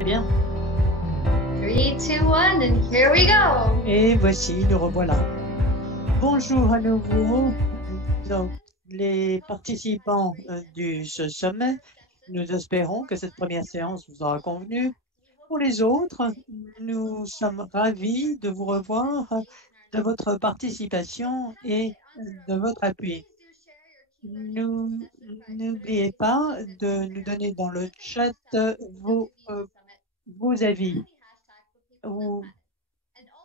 Très bien. 3, 2, 1, and here we go. Et voici, nous revoilà. Bonjour à nouveau, donc, les participants du ce sommet. Nous espérons que cette première séance vous aura convenu. Pour les autres, nous sommes ravis de vous revoir, de votre participation et de votre appui. N'oubliez pas de nous donner dans le chat vos avis ou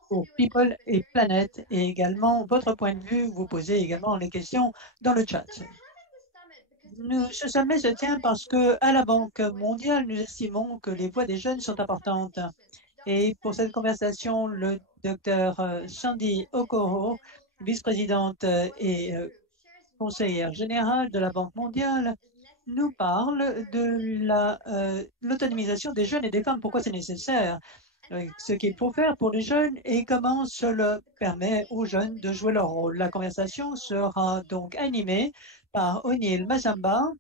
pour People et Planète et également votre point de vue. Vous posez également les questions dans le chat. Ce sommet se tient parce que à la Banque mondiale, nous estimons que les voix des jeunes sont importantes. Et pour cette conversation, le docteur Sandy Okoro, vice-présidente et conseillère générale de la Banque mondiale, nous parle de l'autonomisation des jeunes et des femmes, pourquoi c'est nécessaire, ce qu'il faut faire pour les jeunes et comment cela permet aux jeunes de jouer leur rôle. La conversation sera donc animée par O'Neill Mazamba,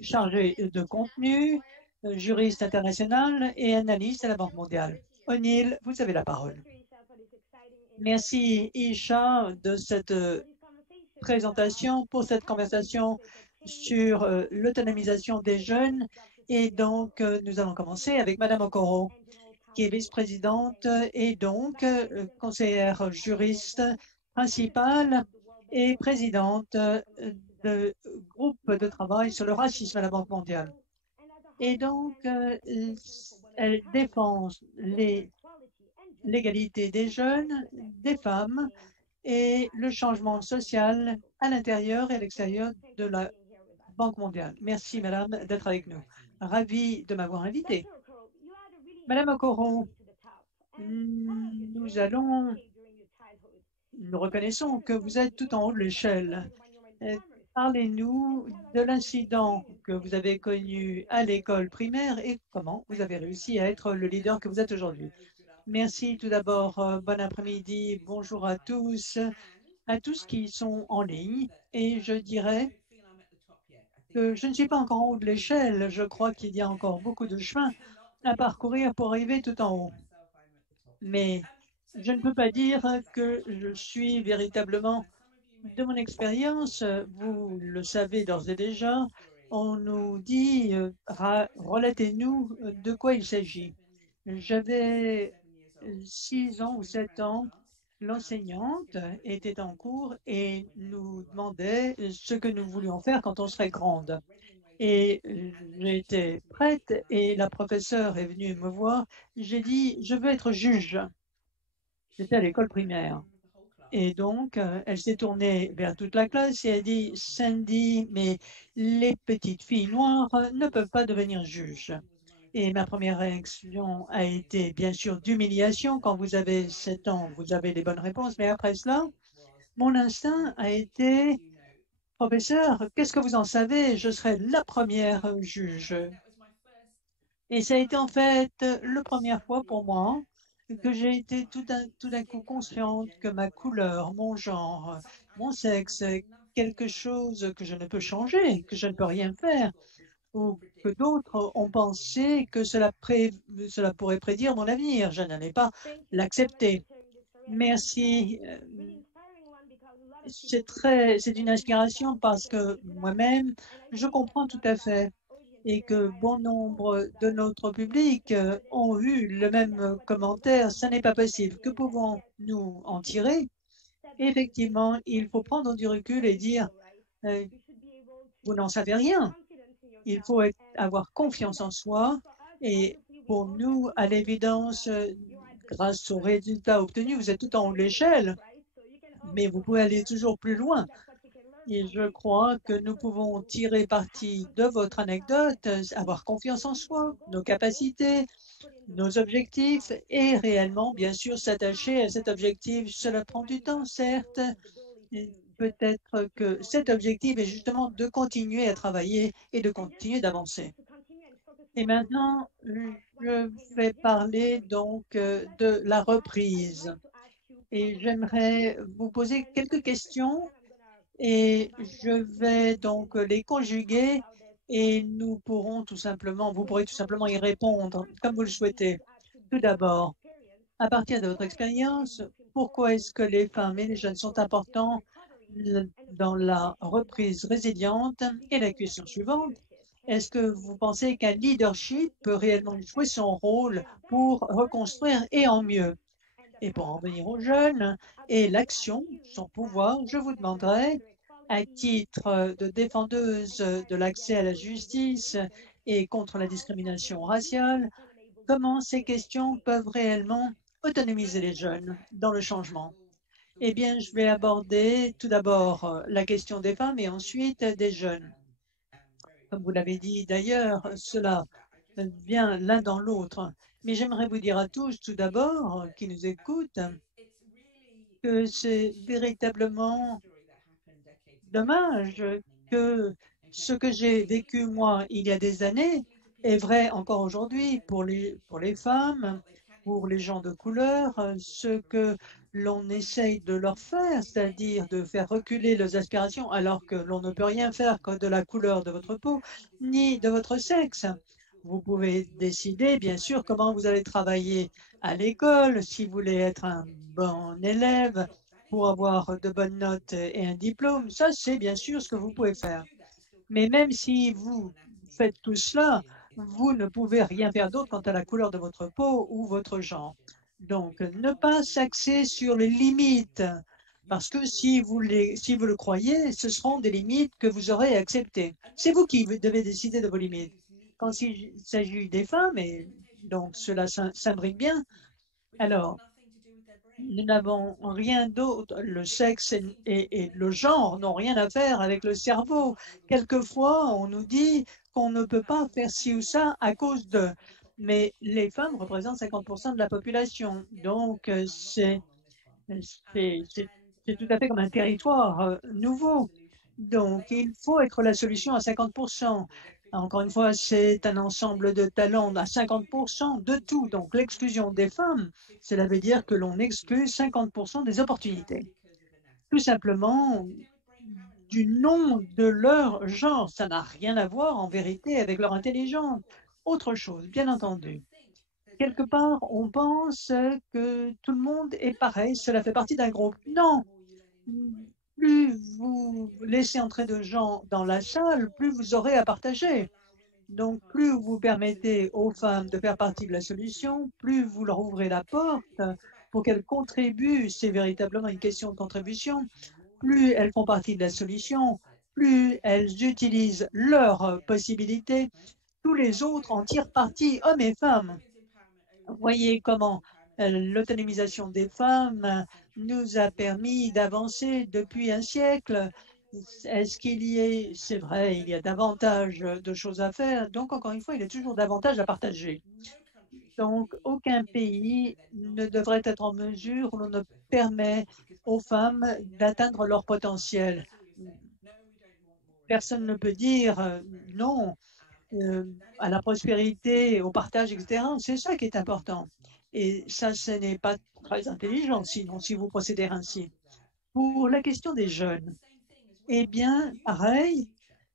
chargé de contenu, juriste international et analyste à la Banque mondiale. O'Neill, vous avez la parole. Merci Isha de cette présentation pour cette conversation sur l'autonomisation des jeunes. Et donc, nous allons commencer avec Madame Okoro, qui est vice-présidente et donc conseillère juriste principale et présidente de groupe de travail sur le racisme à la Banque mondiale. Et donc, elle défend l'égalité des jeunes, des femmes et le changement social à l'intérieur et à l'extérieur de la Banque mondiale. Merci, Madame, d'être avec nous. Ravi de m'avoir invité. Madame Okoro, nous reconnaissons que vous êtes tout en haut de l'échelle. Parlez-nous de l'incident que vous avez connu à l'école primaire et comment vous avez réussi à être le leader que vous êtes aujourd'hui. Merci tout d'abord. Bon après-midi. Bonjour à tous qui sont en ligne. Et je dirais que je ne suis pas encore en haut de l'échelle. Je crois qu'il y a encore beaucoup de chemin à parcourir pour arriver tout en haut. Mais je ne peux pas dire que je suis véritablement, de mon expérience, vous le savez d'ores et déjà, on nous dit, relatez-nous de quoi il s'agit. J'avais 6 ans ou 7 ans, l'enseignante était en cours et nous demandait ce que nous voulions faire quand on serait grande. Et j'étais prête et la professeure est venue me voir. J'ai dit, je veux être juge. J'étais à l'école primaire. Et donc, elle s'est tournée vers toute la classe et a dit, Sandy, mais les petites filles noires ne peuvent pas devenir juges. Et ma première réaction a été bien sûr d'humiliation. Quand vous avez 7 ans, vous avez les bonnes réponses. Mais après cela, mon instinct a été, professeur, qu'est-ce que vous en savez? Je serai la première juge. Et ça a été en fait la première fois pour moi que j'ai été tout d'un coup consciente que ma couleur, mon genre, mon sexe, quelque chose que je ne peux changer, que je ne peux rien faire, ou que d'autres ont pensé que cela pourrait prédire mon avenir. Je n'allais pas l'accepter. Merci. C'est une inspiration parce que moi-même, je comprends tout à fait et que bon nombre de notre public ont eu le même commentaire. Ce n'est pas possible. Que pouvons-nous en tirer? Effectivement, il faut prendre du recul et dire, euh, vous n'en savez rien. Il faut avoir confiance en soi et pour nous, à l'évidence, grâce aux résultats obtenus, vous êtes tout en haut de l'échelle, mais vous pouvez aller toujours plus loin. Et je crois que nous pouvons tirer parti de votre anecdote, avoir confiance en soi, nos capacités, nos objectifs et réellement, bien sûr, s'attacher à cet objectif. Cela prend du temps, certes. Et peut-être que cet objectif est justement de continuer à travailler et de continuer d'avancer. Et maintenant, je vais parler donc de la reprise. Et j'aimerais vous poser quelques questions et je vais donc les conjuguer et nous pourrons tout simplement, vous pourrez tout simplement y répondre comme vous le souhaitez. Tout d'abord, à partir de votre expérience, pourquoi est-ce que les femmes et les jeunes sont importants dans la reprise résiliente? Et la question suivante, est-ce que vous pensez qu'un leadership peut réellement jouer son rôle pour reconstruire et en mieux? Et pour en venir aux jeunes et l'action, son pouvoir, je vous demanderai, à titre de défendeuse de l'accès à la justice et contre la discrimination raciale, comment ces questions peuvent réellement autonomiser les jeunes dans le changement? Eh bien, je vais aborder tout d'abord la question des femmes et ensuite des jeunes. Comme vous l'avez dit d'ailleurs, cela vient l'un dans l'autre. Mais j'aimerais vous dire à tous, tout d'abord, qui nous écoutent, que c'est véritablement dommage que ce que j'ai vécu moi il y a des années est vrai encore aujourd'hui pour les femmes, pour les gens de couleur, ce que l'on essaye de leur faire, c'est-à-dire de faire reculer leurs aspirations alors que l'on ne peut rien faire que de la couleur de votre peau ni de votre sexe. Vous pouvez décider, bien sûr, comment vous allez travailler à l'école, si vous voulez être un bon élève, pour avoir de bonnes notes et un diplôme. Ça, c'est bien sûr ce que vous pouvez faire. Mais même si vous faites tout cela, vous ne pouvez rien faire d'autre quant à la couleur de votre peau ou votre genre. Donc, ne pas s'axer sur les limites, parce que si vous le croyez, ce seront des limites que vous aurez acceptées. C'est vous qui devez décider de vos limites. Quand il s'agit des femmes, et donc cela s'imbrique bien, alors nous n'avons rien d'autre. Le sexe et le genre n'ont rien à faire avec le cerveau. Quelquefois, on nous dit qu'on ne peut pas faire ci ou ça à cause de. Mais les femmes représentent 50% de la population. Donc, c'est c'est- c'est tout à fait comme un territoire nouveau. Donc, il faut être la solution à 50%. Encore une fois, c'est un ensemble de talents à 50% de tout. Donc, l'exclusion des femmes, cela veut dire que l'on exclut 50% des opportunités. Tout simplement du nom de leur genre. Ça n'a rien à voir en vérité avec leur intelligence. Autre chose, bien entendu. Quelque part, on pense que tout le monde est pareil, cela fait partie d'un groupe. Non, plus vous laissez entrer de gens dans la salle, plus vous aurez à partager. Donc, plus vous permettez aux femmes de faire partie de la solution, plus vous leur ouvrez la porte pour qu'elles contribuent, c'est véritablement une question de contribution, plus elles font partie de la solution, plus elles utilisent leurs possibilités, tous les autres en tirent parti, hommes et femmes. Voyez comment l'autonomisation des femmes nous a permis d'avancer depuis un siècle. Est-ce qu'il y est, c'est vrai, il y a davantage de choses à faire, donc encore une fois, il y a toujours davantage à partager. Donc, aucun pays ne devrait être en mesure où l'on ne permet aux femmes d'atteindre leur potentiel. Personne ne peut dire non à la prospérité, au partage, etc. C'est ça qui est important. Et ça, ce n'est pas très intelligent, sinon, si vous procédez ainsi. Pour la question des jeunes, eh bien, pareil,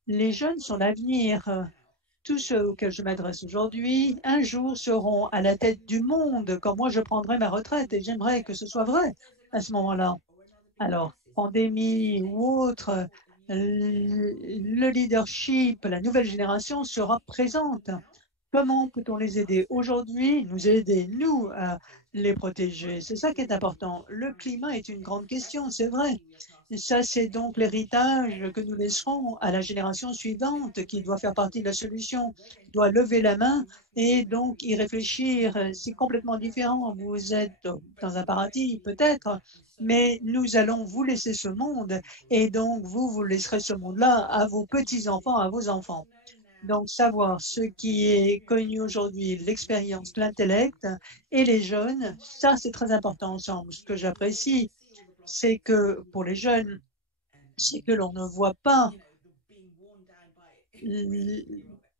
les jeunes sont l'avenir. Tous ceux auxquels je m'adresse aujourd'hui, un jour seront à la tête du monde quand moi je prendrai ma retraite et j'aimerais que ce soit vrai à ce moment-là. Alors, pandémie ou autre, le leadership, la nouvelle génération sera présente. Comment peut-on les aider aujourd'hui, nous aider, nous, à les protéger? C'est ça qui est important. Le climat est une grande question, c'est vrai. Et ça, c'est donc l'héritage que nous laisserons à la génération suivante qui doit faire partie de la solution, doit lever la main et donc y réfléchir. C'est complètement différent. Vous êtes dans un paradis, peut-être, mais nous allons vous laisser ce monde et donc vous laisserez ce monde-là à vos petits-enfants, à vos enfants. Donc, savoir ce qui est connu aujourd'hui, l'expérience, l'intellect et les jeunes, ça, c'est très important ensemble. Ce que j'apprécie, c'est que pour les jeunes, c'est que l'on ne voit pas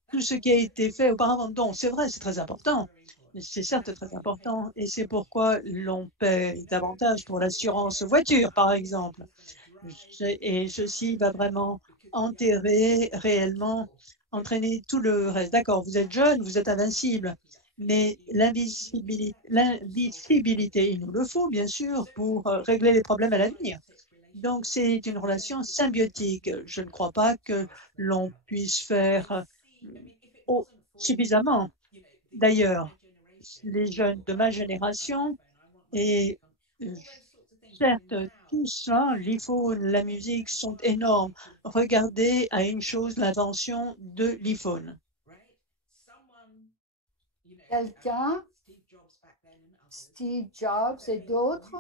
tout ce qui a été fait auparavant. Donc, c'est vrai, c'est très important. C'est certes très important et c'est pourquoi l'on paie davantage pour l'assurance voiture, par exemple. Et ceci va vraiment enterrer réellement entraîner tout le reste. D'accord, vous êtes jeune, vous êtes invincible, mais l'invisibilité, il nous le faut, bien sûr, pour régler les problèmes à l'avenir. Donc, c'est une relation symbiotique. Je ne crois pas que l'on puisse faire suffisamment. D'ailleurs, les jeunes de ma génération, et euh, certes, tout ça, l'iPhone, la musique sont énormes. Regardez à une chose, l'invention de l'iPhone. Quelqu'un, Steve Jobs et d'autres,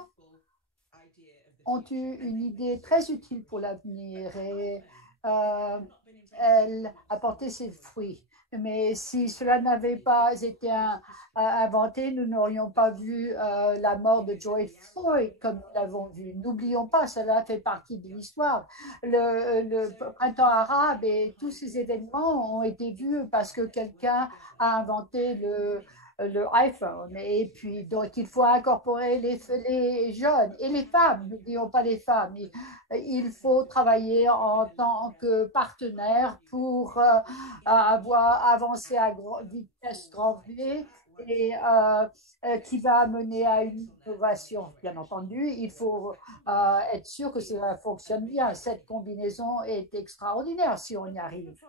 ont eu une idée très utile pour l'avenir et elle a porté ses fruits. Mais si cela n'avait pas été inventé, nous n'aurions pas vu la mort de George Floyd comme nous l'avons vu. N'oublions pas, cela fait partie de l'histoire. Le printemps arabe et tous ces événements ont été vus parce que quelqu'un a inventé le iPhone. Et puis, donc, il faut incorporer les jeunes et les femmes. N'oublions pas les femmes. Il faut travailler en tant que partenaire pour avoir avancé à vitesse grand V et qui va mener à une innovation. Bien entendu, il faut être sûr que cela fonctionne bien. Cette combinaison est extraordinaire si on y arrive.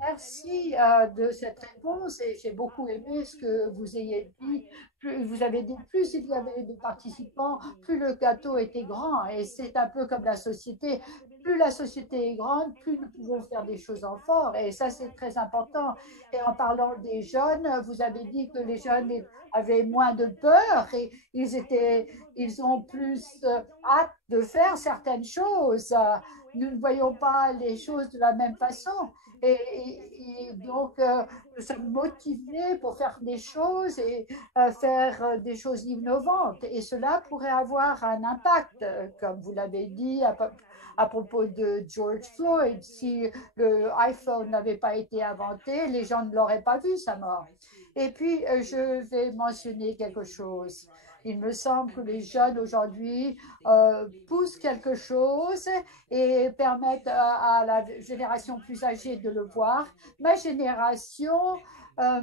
Merci de cette réponse et j'ai beaucoup aimé ce que vous ayez dit. Vous avez dit plus il y avait de participants, plus le gâteau était grand. Et c'est un peu comme la société. Plus la société est grande, plus nous pouvons faire des choses en fort. Et ça, c'est très important. Et en parlant des jeunes, vous avez dit que les jeunes avaient moins de peur et ils ont plus hâte de faire certaines choses. Nous ne voyons pas les choses de la même façon. Et donc, nous sommes motivés pour faire des choses et faire des choses innovantes. Et cela pourrait avoir un impact, comme vous l'avez dit à propos de George Floyd. Si le iPhone n'avait pas été inventé, les gens ne l'auraient pas vu, sa mort. Et puis, je vais mentionner quelque chose. Il me semble que les jeunes aujourd'hui poussent quelque chose et permettent à la génération plus âgée de le voir. Ma génération, dans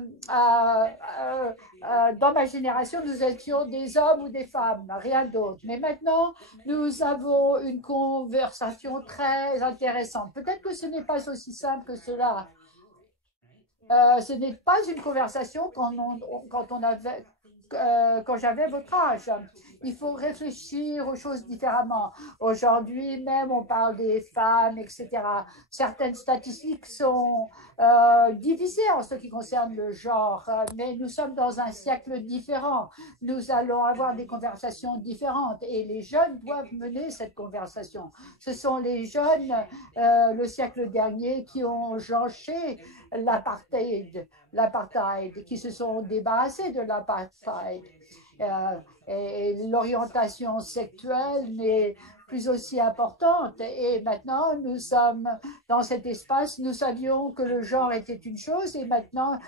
ma génération, nous étions des hommes ou des femmes, rien d'autre. Mais maintenant, nous avons une conversation très intéressante. Peut-être que ce n'est pas aussi simple que cela. Ce n'est pas une conversation quand j'avais votre âge. Il faut réfléchir aux choses différemment. Aujourd'hui même, on parle des femmes, etc. Certaines statistiques sont divisées en ce qui concerne le genre, mais nous sommes dans un siècle différent. Nous allons avoir des conversations différentes et les jeunes doivent mener cette conversation. Ce sont les jeunes, le siècle dernier, qui ont jonché l'apartheid, qui se sont débarrassés de l'apartheid. Et l'orientation sexuelle n'est plus aussi importante. Et maintenant, nous sommes dans cet espace, nous savions que le genre était une chose et maintenant,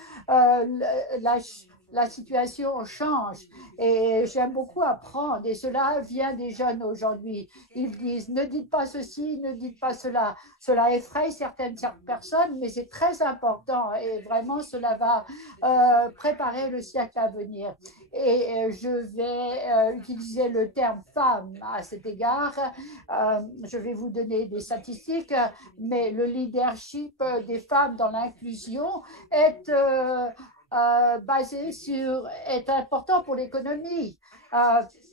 la situation change et j'aime beaucoup apprendre et cela vient des jeunes aujourd'hui. Ils disent ne dites pas ceci, ne dites pas cela. Cela effraie certaines personnes, mais c'est très important et vraiment cela va préparer le siècle à venir. Et je vais utiliser le terme femme à cet égard. Je vais vous donner des statistiques, mais le leadership des femmes dans l'inclusion est est important pour l'économie.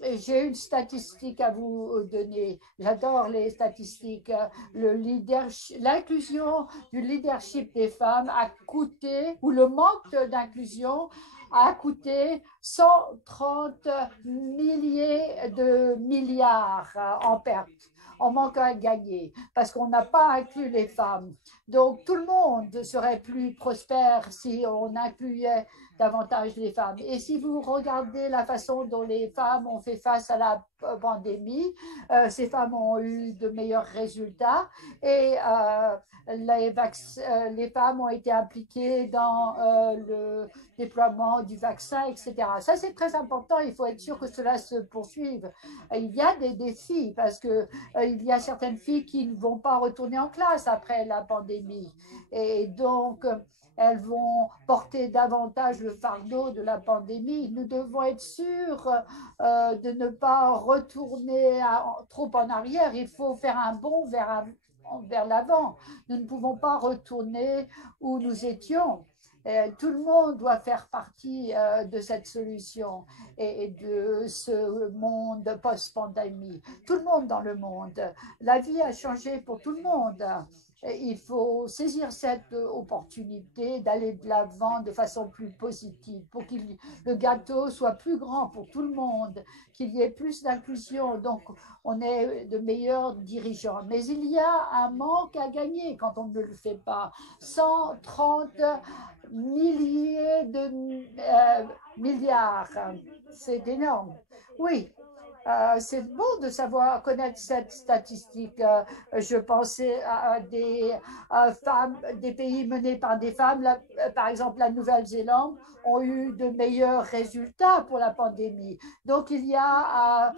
J'ai une statistique à vous donner. J'adore les statistiques. L'inclusion du leadership des femmes a coûté, ou le manque d'inclusion a coûté 130 milliers de milliards en pertes. On manque à gagner parce qu'on n'a pas inclus les femmes. Donc, tout le monde serait plus prospère si on incluait davantage les femmes. Et si vous regardez la façon dont les femmes ont fait face à la pandémie, ces femmes ont eu de meilleurs résultats et les femmes ont été impliquées dans le déploiement du vaccin, etc. Ça, c'est très important. Il faut être sûr que cela se poursuive. Il y a des défis parce qu'il y a certaines filles qui ne vont pas retourner en classe après la pandémie. pandémie. Et donc, elles vont porter davantage le fardeau de la pandémie. Nous devons être sûrs de ne pas retourner trop en arrière. Il faut faire un bond vers l'avant. Nous ne pouvons pas retourner où nous étions. Tout le monde doit faire partie de cette solution et de ce monde post-pandémie. Tout le monde dans le monde. La vie a changé pour tout le monde. Il faut saisir cette opportunité d'aller de l'avant de façon plus positive pour que le gâteau soit plus grand pour tout le monde, qu'il y ait plus d'inclusion. Donc, on est de meilleurs dirigeants. Mais il y a un manque à gagner quand on ne le fait pas. 130 milliers de milliards, c'est énorme. Oui, c'est bon de savoir connaître cette statistique. Je pensais à des femmes, des pays menés par des femmes, par exemple la Nouvelle-Zélande, ont eu de meilleurs résultats pour la pandémie. Donc il y a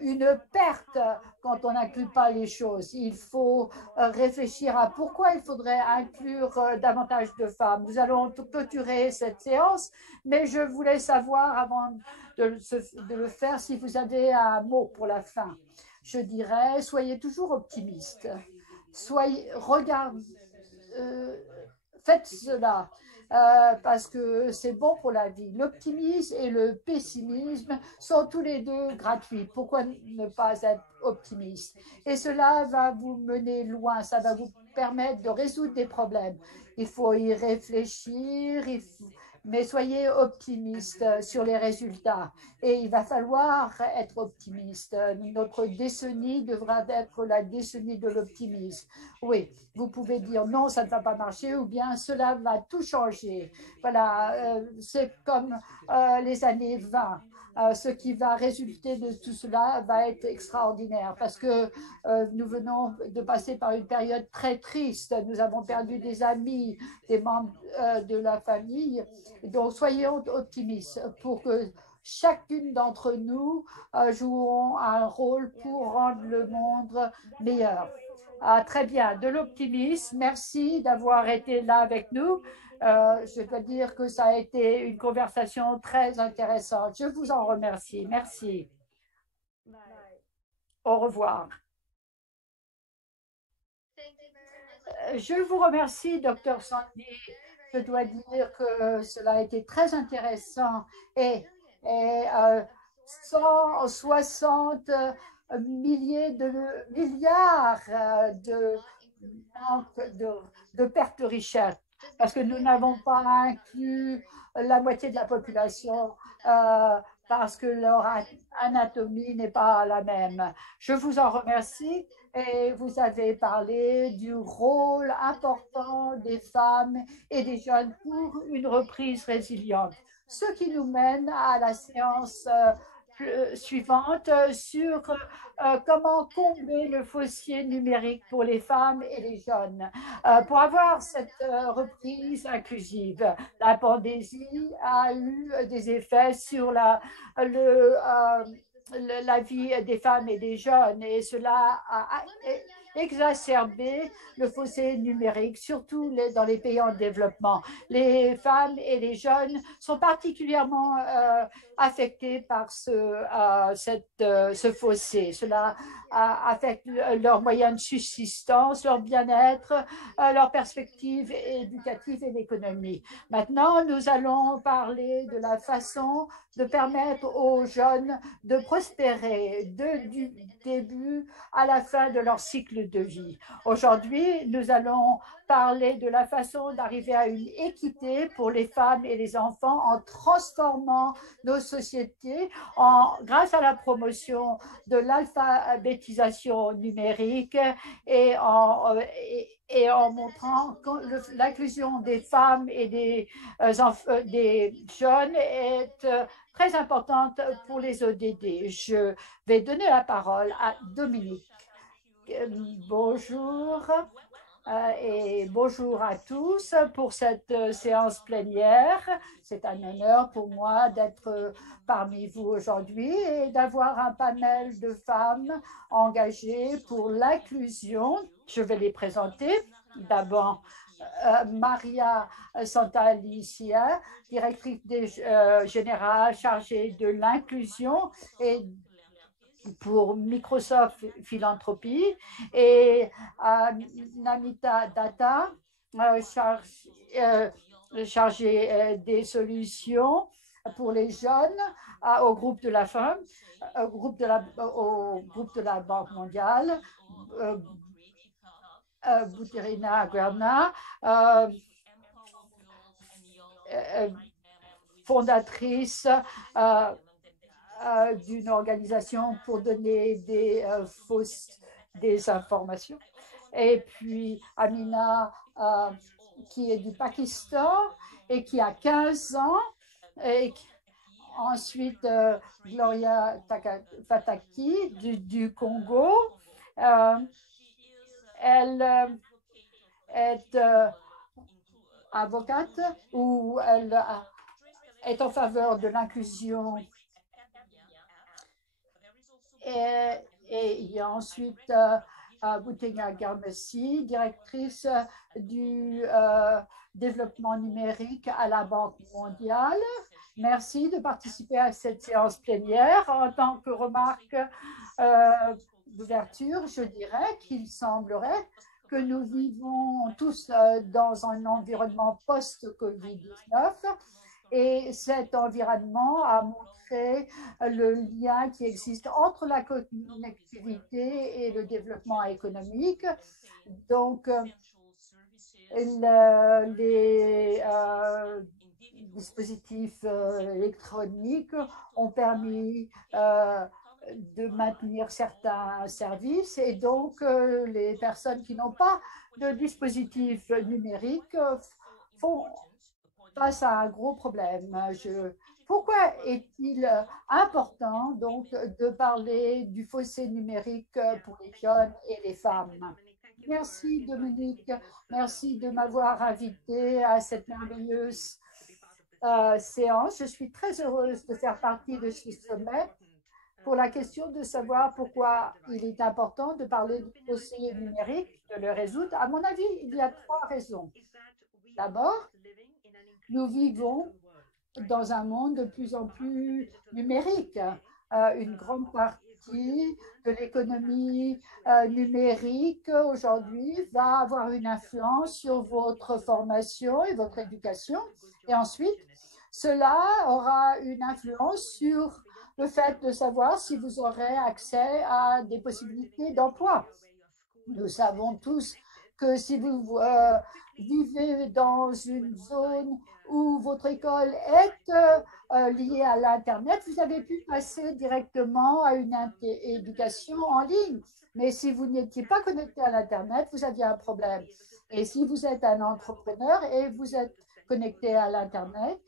une perte quand on n'inclut pas les choses. Il faut réfléchir à pourquoi il faudrait inclure davantage de femmes. Nous allons clôturer cette séance, mais je voulais savoir avant de le faire si vous avez un mot pour la fin. Je dirais, soyez toujours optimistes. Faites cela. Parce que c'est bon pour la vie. L'optimisme et le pessimisme sont tous les deux gratuits. Pourquoi ne pas être optimiste? Et cela va vous mener loin, ça va vous permettre de résoudre des problèmes. Il faut y réfléchir, mais soyez optimiste sur les résultats. Et il va falloir être optimiste. Notre décennie devra être la décennie de l'optimisme. Oui, vous pouvez dire non, ça ne va pas marcher, ou bien cela va tout changer. Voilà, c'est comme les années 20. Ce qui va résulter de tout cela va être extraordinaire parce que nous venons de passer par une période très triste. Nous avons perdu des amis, des membres de la famille. Donc, soyons optimistes pour que chacune d'entre nous jouons un rôle pour rendre le monde meilleur. Très bien, de l'optimisme. Merci d'avoir été là avec nous. Je dois dire que ça a été une conversation très intéressante. Je vous en remercie. Merci. Au revoir. Je vous remercie, Dr. Sandy. Je dois dire que cela a été très intéressant et 160 milliards de pertes de richesse parce que nous n'avons pas inclus la moitié de la population parce que leur anatomie n'est pas la même. Je vous en remercie et vous avez parlé du rôle important des femmes et des jeunes pour une reprise résiliente. Ce qui nous mène à la séance suivante sur comment combler le fossé numérique pour les femmes et les jeunes. Pour avoir cette reprise inclusive, la pandémie a eu des effets sur la vie des femmes et des jeunes et cela a exacerbé le fossé numérique, surtout dans les pays en développement. Les femmes et les jeunes sont particulièrement affectés par ce fossé. Cela affecte leurs moyens de subsistance, leur bien-être, leurs perspectives éducatives et l'économie. Maintenant, nous allons parler de la façon de permettre aux jeunes de prospérer du début à la fin de leur cycle de vie. Aujourd'hui, nous allons parler de la façon d'arriver à une équité pour les femmes et les enfants en transformant nos sociétés grâce à la promotion de l'alphabétisation numérique et en montrant que l'inclusion des femmes et des jeunes est très importante pour les ODD. Je vais donner la parole à Dominique. Bonjour et bonjour à tous pour cette séance plénière. C'est un honneur pour moi d'être parmi vous aujourd'hui et d'avoir un panel de femmes engagées pour l'inclusion. Je vais les présenter. D'abord, Maria Santalicia, directrice générale chargée de l'inclusion et pour Microsoft Philanthropie, et Namita Datta, chargée des solutions pour les jeunes au groupe de la femme, au groupe de la Banque mondiale, Buterina Guerna, fondatrice d'une organisation pour donner des informations. Et puis Amina, qui est du Pakistan et qui a 15 ans. Et ensuite, Gloria Fataki du Congo. Elle est avocate ou elle est en faveur de l'inclusion. Et il y a ensuite Boutenia Garmessi, directrice du développement numérique à la Banque mondiale. Merci de participer à cette séance plénière. En tant que remarque d'ouverture, je dirais qu'il semblerait que nous vivons tous dans un environnement post-Covid-19 et cet environnement a montré le lien qui existe entre la connectivité et le développement économique. Donc, les dispositifs électroniques ont permis de maintenir certains services et donc les personnes qui n'ont pas de dispositifs numériques font face à un gros problème. Pourquoi est-il important donc de parler du fossé numérique pour les jeunes et les femmes? Merci Dominique, merci de m'avoir invité à cette merveilleuse séance. Je suis très heureuse de faire partie de ce sommet pour la question de savoir pourquoi il est important de parler du fossé numérique, de le résoudre. À mon avis, il y a 3 raisons. D'abord, nous vivons dans un monde de plus en plus numérique. Une grande partie de l'économie numérique aujourd'hui va avoir une influence sur votre formation et votre éducation. Et ensuite, cela aura une influence sur le fait de savoir si vous aurez accès à des possibilités d'emploi. Nous savons tous que si vous vivez dans une zone où votre école est liée à l'Internet, vous avez pu passer directement à une éducation en ligne. Mais si vous n'étiez pas connecté à l'Internet, vous aviez un problème. Et si vous êtes un entrepreneur et vous êtes connecté à l'Internet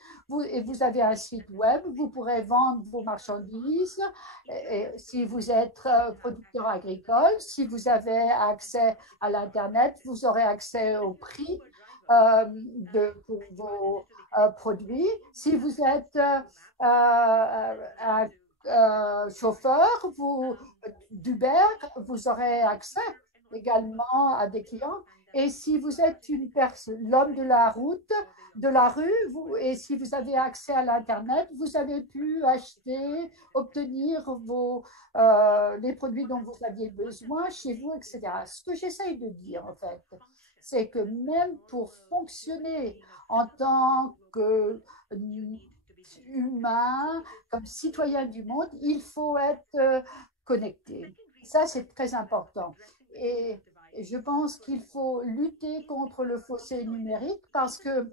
et vous avez un site web, vous pourrez vendre vos marchandises. Et si vous êtes producteur agricole, si vous avez accès à l'Internet, vous aurez accès au prix pour vos produits. Si vous êtes un chauffeur d'Uber, vous aurez accès également à des clients. Et si vous êtes l'homme de la rue, et si vous avez accès à l'Internet, vous avez pu obtenir les produits dont vous aviez besoin chez vous, etc. Ce que j'essaye de dire, en fait, c'est que même pour fonctionner en tant qu'humain, comme citoyen du monde, il faut être connecté. Ça, c'est très important. Et je pense qu'il faut lutter contre le fossé numérique parce que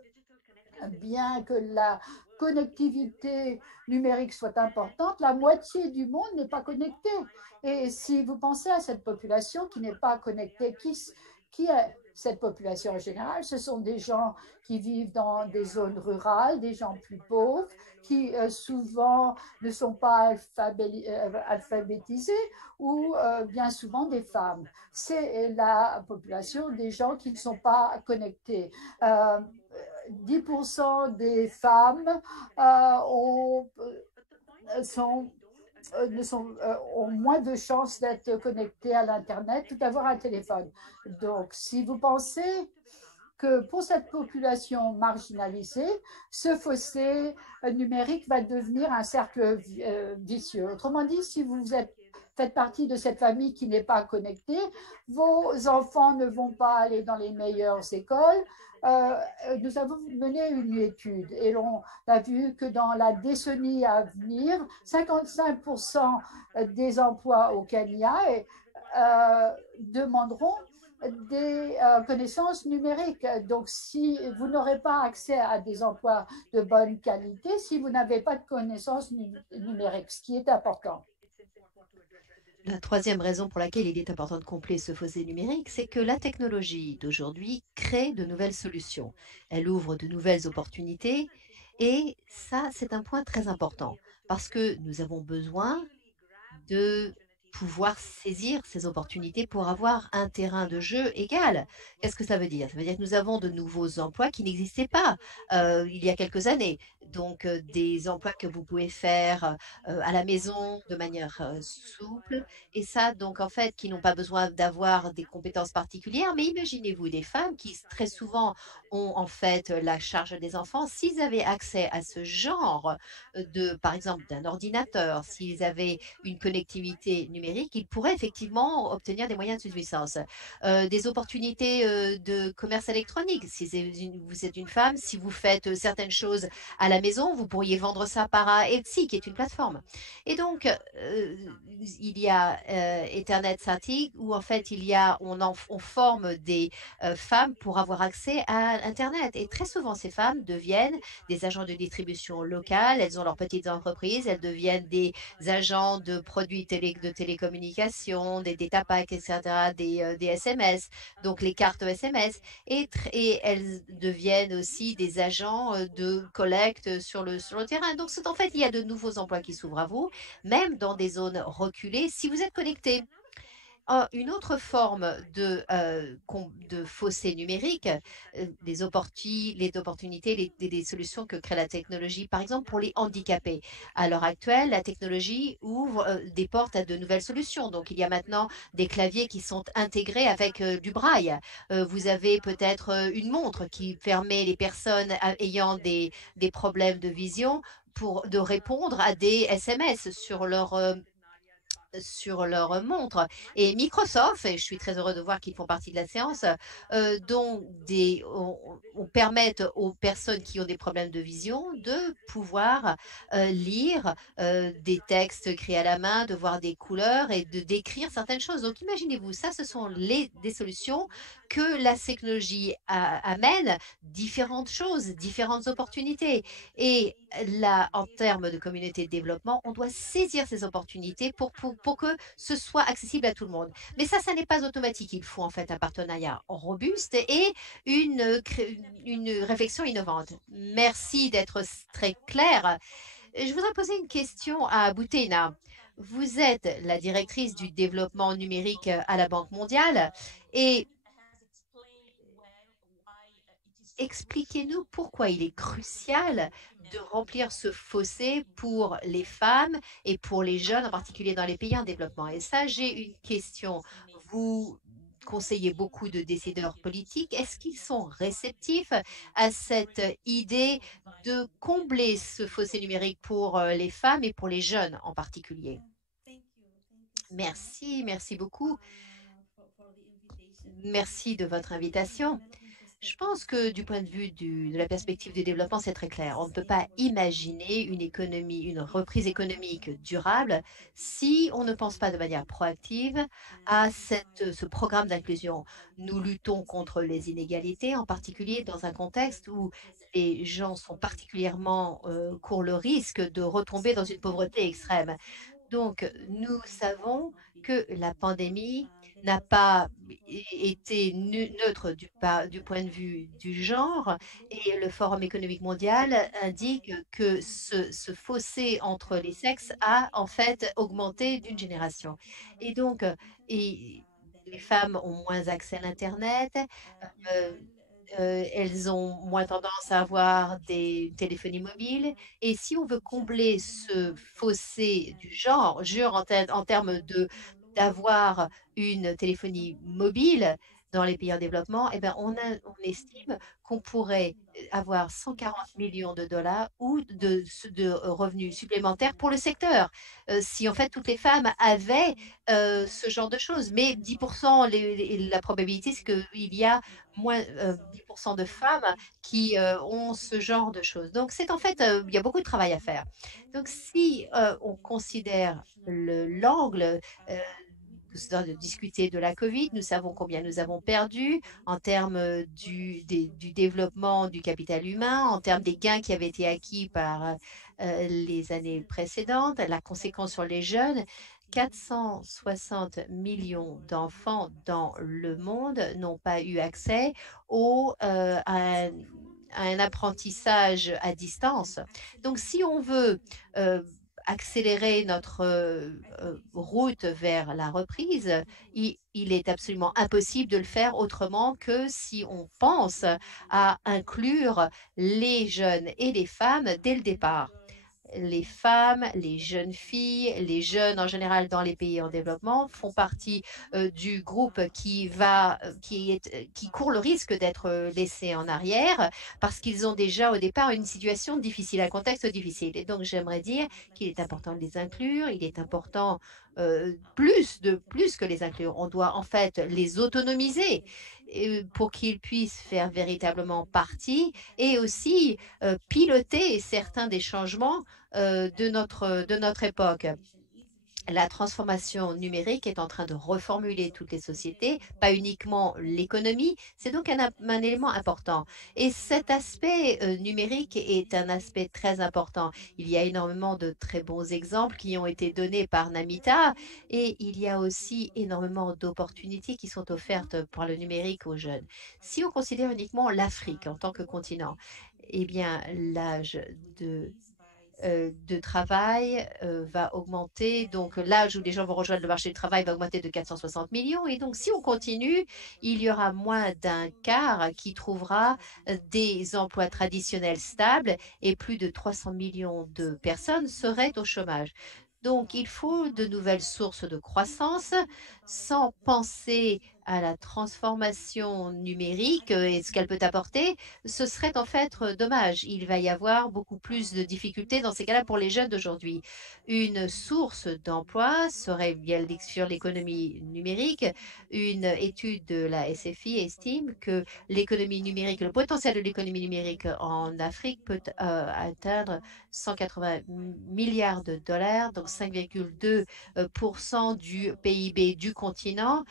bien que la connectivité numérique soit importante, la moitié du monde n'est pas connecté. Et si vous pensez à cette population qui n'est pas connectée, qui est cette population en général? Ce sont des gens qui vivent dans des zones rurales, des gens plus pauvres, qui souvent ne sont pas alphabétisés ou bien souvent des femmes. C'est la population des gens qui ne sont pas connectés. 10% des femmes ont moins de chances d'être connectés à l'Internet ou d'avoir un téléphone. Donc, si vous pensez que pour cette population marginalisée, ce fossé numérique va devenir un cercle vicieux. Autrement dit, si vous faites partie de cette famille qui n'est pas connectée, vos enfants ne vont pas aller dans les meilleures écoles. Nous avons mené une étude et on a vu que dans la décennie à venir, 55% des emplois au Kenya demanderont des connaissances numériques. Donc, si vous n'aurez pas accès à des emplois de bonne qualité, si vous n'avez pas de connaissances numériques, ce qui est important. La troisième raison pour laquelle il est important de combler ce fossé numérique, c'est que la technologie d'aujourd'hui crée de nouvelles solutions. Elle ouvre de nouvelles opportunités et ça, c'est un point très important parce que nous avons besoin de pouvoir saisir ces opportunités pour avoir un terrain de jeu égal. Qu'est-ce que ça veut dire? Ça veut dire que nous avons de nouveaux emplois qui n'existaient pas il y a quelques années. Donc, des emplois que vous pouvez faire à la maison de manière souple. Et ça, donc, en fait, qui n'ont pas besoin d'avoir des compétences particulières. Mais imaginez-vous des femmes qui très souvent ont en fait la charge des enfants. S'ils avaient accès à ce genre par exemple, d'un ordinateur, s'ils avaient une connectivité numérique, ils pourraient effectivement obtenir des moyens de subsistance. Des opportunités de commerce électronique. Si vous êtes une femme, si vous faites certaines choses à la maison, vous pourriez vendre ça par Etsy, qui est une plateforme. Et donc, il y a Ethernet Static, où en fait, on forme des femmes pour avoir accès à Internet. Et très souvent, ces femmes deviennent des agents de distribution locale, elles ont leurs petites entreprises, elles deviennent des agents de produits de télécommunications, des data packs, etc., des SMS, donc les cartes SMS, et elles deviennent aussi des agents de collecte sur le terrain. Donc, en fait, il y a de nouveaux emplois qui s'ouvrent à vous, même dans des zones reculées, si vous êtes connecté. Une autre forme de fossé numérique, les opportunités, les solutions que crée la technologie, par exemple pour les handicapés. À l'heure actuelle, la technologie ouvre des portes à de nouvelles solutions. Donc, il y a maintenant des claviers qui sont intégrés avec du braille. Vous avez peut-être une montre qui permet les personnes ayant des problèmes de vision de répondre à des SMS sur leur montre. Et Microsoft, et je suis très heureux de voir qu'ils font partie de la séance, on permettent aux personnes qui ont des problèmes de vision de pouvoir lire des textes écrits à la main, de voir des couleurs et de décrire certaines choses. Donc imaginez-vous, ça, ce sont des solutions que la technologie amène, différentes choses, différentes opportunités. Et là, en termes de communauté de développement, on doit saisir ces opportunités pour que ce soit accessible à tout le monde. Mais ça n'est pas automatique. Il faut en fait un partenariat robuste et une réflexion innovante. Merci d'être très clair. Je voudrais poser une question à Boutena. Vous êtes la directrice du développement numérique à la Banque mondiale et expliquez-nous pourquoi il est crucial de remplir ce fossé pour les femmes et pour les jeunes, en particulier dans les pays en développement. Et ça, j'ai une question. Vous conseillez beaucoup de décideurs politiques. Est-ce qu'ils sont réceptifs à cette idée de combler ce fossé numérique pour les femmes et pour les jeunes en particulier? Merci, merci beaucoup. Merci de votre invitation. Je pense que du point de vue de la perspective du développement, c'est très clair. On ne peut pas imaginer une reprise économique durable si on ne pense pas de manière proactive à ce programme d'inclusion. Nous luttons contre les inégalités, en particulier dans un contexte où les gens sont particulièrement courent le risque de retomber dans une pauvreté extrême. Donc, nous savons que la pandémie n'a pas été neutre du point de vue du genre et le Forum économique mondial indique que ce fossé entre les sexes a en fait augmenté d'une génération. Et donc, les femmes ont moins accès à l'Internet. euh, elles ont moins tendance à avoir des téléphonies mobiles. Et si on veut combler ce fossé du genre en termes d'avoir une téléphonie mobile dans les pays en développement, eh ben on estime qu'on pourrait avoir 140 millions de dollars ou de revenus supplémentaires pour le secteur. Si en fait toutes les femmes avaient ce genre de choses. Mais 10%, la probabilité, c'est qu'il y a moins 10% de femmes qui ont ce genre de choses. Donc, c'est en fait, il y a beaucoup de travail à faire. Donc, si on considère l'angle de discuter de la COVID, nous savons combien nous avons perdu en termes du développement du capital humain, en termes des gains qui avaient été acquis par les années précédentes, la conséquence sur les jeunes. 460 millions d'enfants dans le monde n'ont pas eu accès à un apprentissage à distance. Donc, si on veut accélérer notre route vers la reprise, il est absolument impossible de le faire autrement que si on pense à inclure les jeunes et les femmes dès le départ. Les femmes, les jeunes filles, les jeunes en général dans les pays en développement font partie du groupe qui court le risque d'être laissé en arrière parce qu'ils ont déjà au départ une situation difficile, un contexte difficile. Et donc j'aimerais dire qu'il est important de les inclure, il est important plus que les inclure. On doit en fait les autonomiser pour qu'ils puissent faire véritablement partie et aussi piloter certains des changements de notre époque. La transformation numérique est en train de reformuler toutes les sociétés, pas uniquement l'économie. C'est donc un élément important. Et cet aspect numérique est un aspect très important. Il y a énormément de très bons exemples qui ont été donnés par Namita et il y a aussi énormément d'opportunités qui sont offertes par le numérique aux jeunes. Si on considère uniquement l'Afrique en tant que continent, eh bien, l'âge de travail va augmenter. Donc, l'âge où les gens vont rejoindre le marché du travail va augmenter de 460 millions. Et donc, si on continue, il y aura moins d'un quart qui trouvera des emplois traditionnels stables et plus de 300 millions de personnes seraient au chômage. Donc, il faut de nouvelles sources de croissance sans penser à la transformation numérique et ce qu'elle peut apporter. Ce serait en fait dommage. Il va y avoir beaucoup plus de difficultés dans ces cas-là pour les jeunes d'aujourd'hui. Une source d'emploi serait bien sur l'économie numérique. Une étude de la SFI estime que l'économie numérique, le potentiel de l'économie numérique en Afrique peut atteindre 180 milliards de dollars, donc 5,2% du PIB du continent.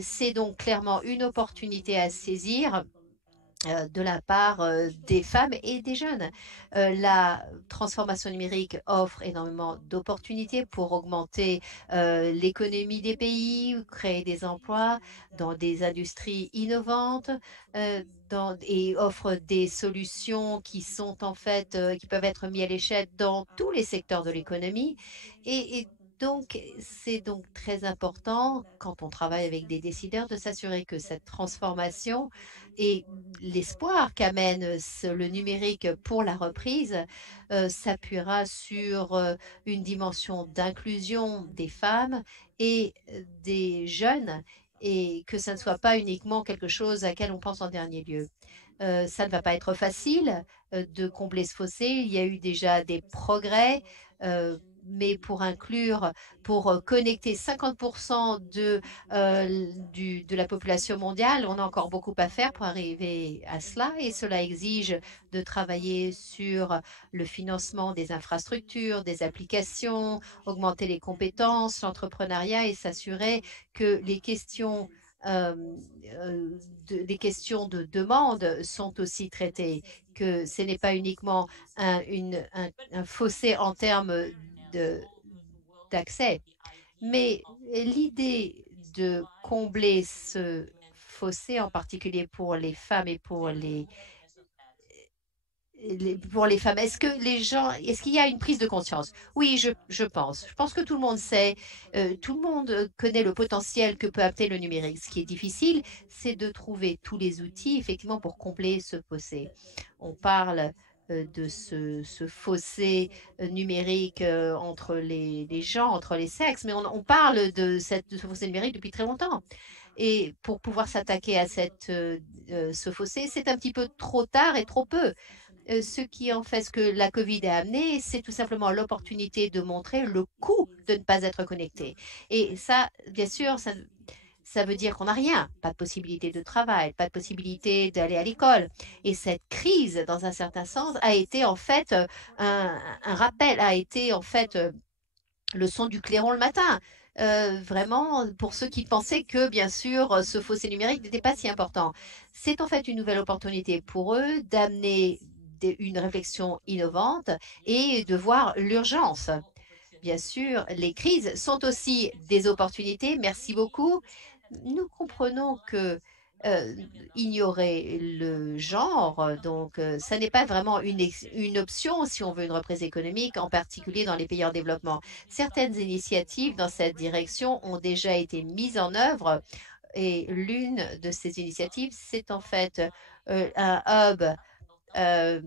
C'est donc clairement une opportunité à saisir de la part des femmes et des jeunes. La transformation numérique offre énormément d'opportunités pour augmenter l'économie des pays, créer des emplois dans des industries innovantes et offre des solutions qui sont en fait, qui peuvent être mises à l'échelle dans tous les secteurs de l'économie. Et donc, c'est donc très important quand on travaille avec des décideurs de s'assurer que cette transformation et l'espoir qu'amène le numérique pour la reprise s'appuiera sur une dimension d'inclusion des femmes et des jeunes et que ça ne soit pas uniquement quelque chose à laquelle on pense en dernier lieu. Ça ne va pas être facile de combler ce fossé. Il y a eu déjà des progrès. Mais pour connecter 50% de la population mondiale, on a encore beaucoup à faire pour arriver à cela et cela exige de travailler sur le financement des infrastructures, des applications, augmenter les compétences, l'entrepreneuriat et s'assurer que euh, les questions de demande sont aussi traitées, que ce n'est pas uniquement un fossé en termes d'accès. Mais l'idée de combler ce fossé, en particulier pour les femmes et pour pour les femmes. Est-ce qu'il y a une prise de conscience? Oui, je pense. Je pense que tout le monde sait, tout le monde connaît le potentiel que peut apporter le numérique. Ce qui est difficile, c'est de trouver tous les outils, effectivement, pour combler ce fossé. On parle de ce fossé numérique entre les gens, entre les sexes, mais on parle de ce fossé numérique depuis très longtemps. Et pour pouvoir s'attaquer à ce fossé, c'est un petit peu trop tard et trop peu. Ce qui en fait ce que la COVID a amené, c'est tout simplement l'opportunité de montrer le coût de ne pas être connecté. Et ça, bien sûr, ça veut dire qu'on n'a rien, pas de possibilité de travail, pas de possibilité d'aller à l'école. Et cette crise, dans un certain sens, a été en fait un rappel, a été en fait le son du clairon le matin. Vraiment, pour ceux qui pensaient que, bien sûr, ce fossé numérique n'était pas si important. C'est en fait une nouvelle opportunité pour eux d'amener une réflexion innovante et de voir l'urgence. Bien sûr, les crises sont aussi des opportunités. Merci beaucoup. Nous comprenons que euh, ignorer le genre, donc ça n'est pas vraiment une option si on veut une reprise économique, en particulier dans les pays en développement. Certaines initiatives dans cette direction ont déjà été mises en œuvre et l'une de ces initiatives, c'est en fait un hub euh,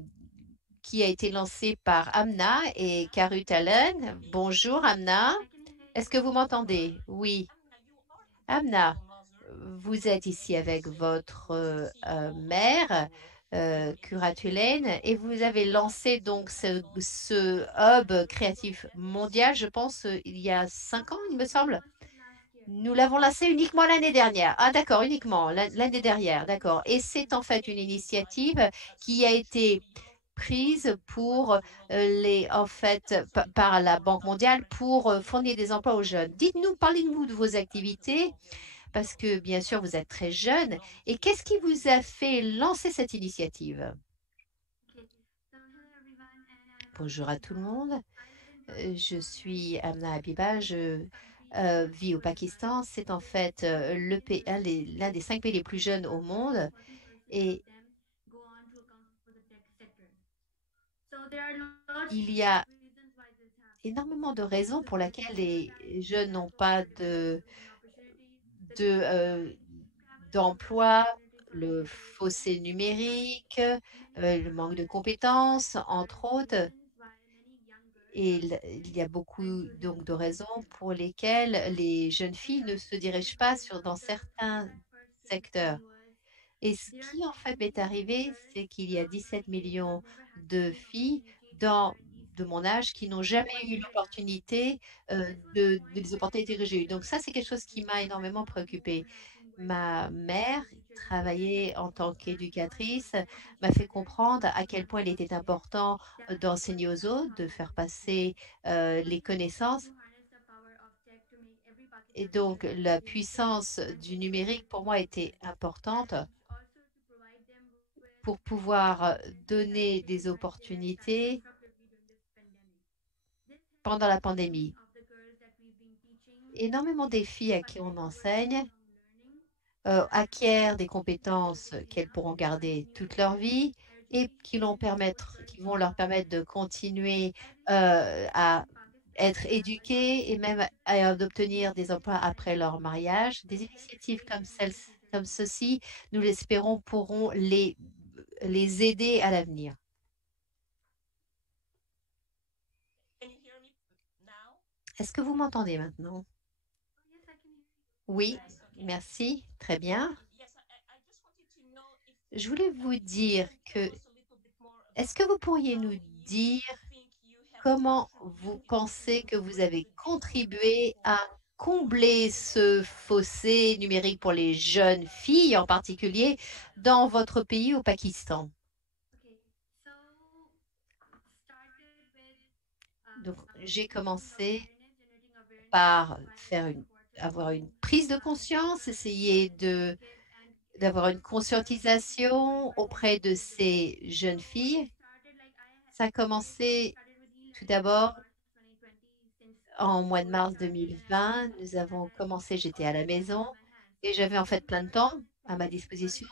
qui a été lancé par Amna et Karut Allen. Bonjour Amna, est-ce que vous m'entendez? Oui. Amna, vous êtes ici avec votre mère, Kuratulaine, et vous avez lancé donc ce hub créatif mondial, je pense, il y a 5 ans, il me semble. Nous l'avons lancé uniquement l'année dernière. Ah, d'accord, uniquement l'année dernière, d'accord. Et c'est en fait une initiative qui a été prise pour en fait, par la Banque mondiale pour fournir des emplois aux jeunes. Dites-nous, parlez-nous de vos activités parce que bien sûr, vous êtes très jeune. Et qu'est-ce qui vous a fait lancer cette initiative? Bonjour à tout le monde. Je suis Amna Habiba. Je vis au Pakistan. C'est en fait l'un des 5 pays les plus jeunes au monde. Et il y a énormément de raisons pour lesquelles les jeunes n'ont pas de, euh, d'emploi, le fossé numérique, le manque de compétences, entre autres. Et il y a beaucoup donc de raisons pour lesquelles les jeunes filles ne se dirigent pas dans certains secteurs. Et ce qui en fait m'est arrivé, c'est qu'il y a 17 millions de filles de mon âge qui n'ont jamais eu l'opportunité des opportunités que j'ai eues. Donc ça, c'est quelque chose qui m'a énormément préoccupée. Ma mère, travaillait en tant qu'éducatrice, m'a fait comprendre à quel point il était important d'enseigner aux autres, de faire passer les connaissances. Et donc, la puissance du numérique, pour moi, était importante pour pouvoir donner des opportunités pendant la pandémie. Énormément des filles à qui on enseigne acquièrent des compétences qu'elles pourront garder toute leur vie et qui vont leur permettre de continuer à être éduquées et même d'obtenir des emplois après leur mariage. Des initiatives comme ceci, nous l'espérons, pourront les aider à l'avenir. Est-ce que vous m'entendez maintenant? Oui, merci, très bien. Je voulais vous dire que, est-ce que vous pourriez nous dire comment vous pensez que vous avez contribué à combler ce fossé numérique pour les jeunes filles en particulier dans votre pays au Pakistan? Donc, j'ai commencé par avoir une prise de conscience, essayer d'avoir une conscientisation auprès de ces jeunes filles. Ça a commencé tout d'abord en mois de mars 2020. Nous avons commencé, j'étais à la maison et j'avais en fait plein de temps à ma disposition.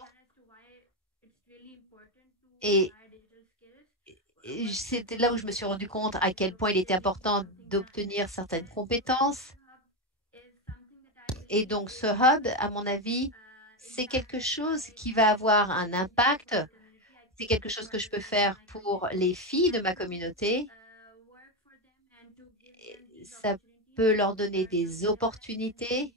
Et c'était là où je me suis rendu compte à quel point il était important d'obtenir certaines compétences. Et donc, ce hub, à mon avis, c'est quelque chose qui va avoir un impact. C'est quelque chose que je peux faire pour les filles de ma communauté. Ça peut leur donner des opportunités.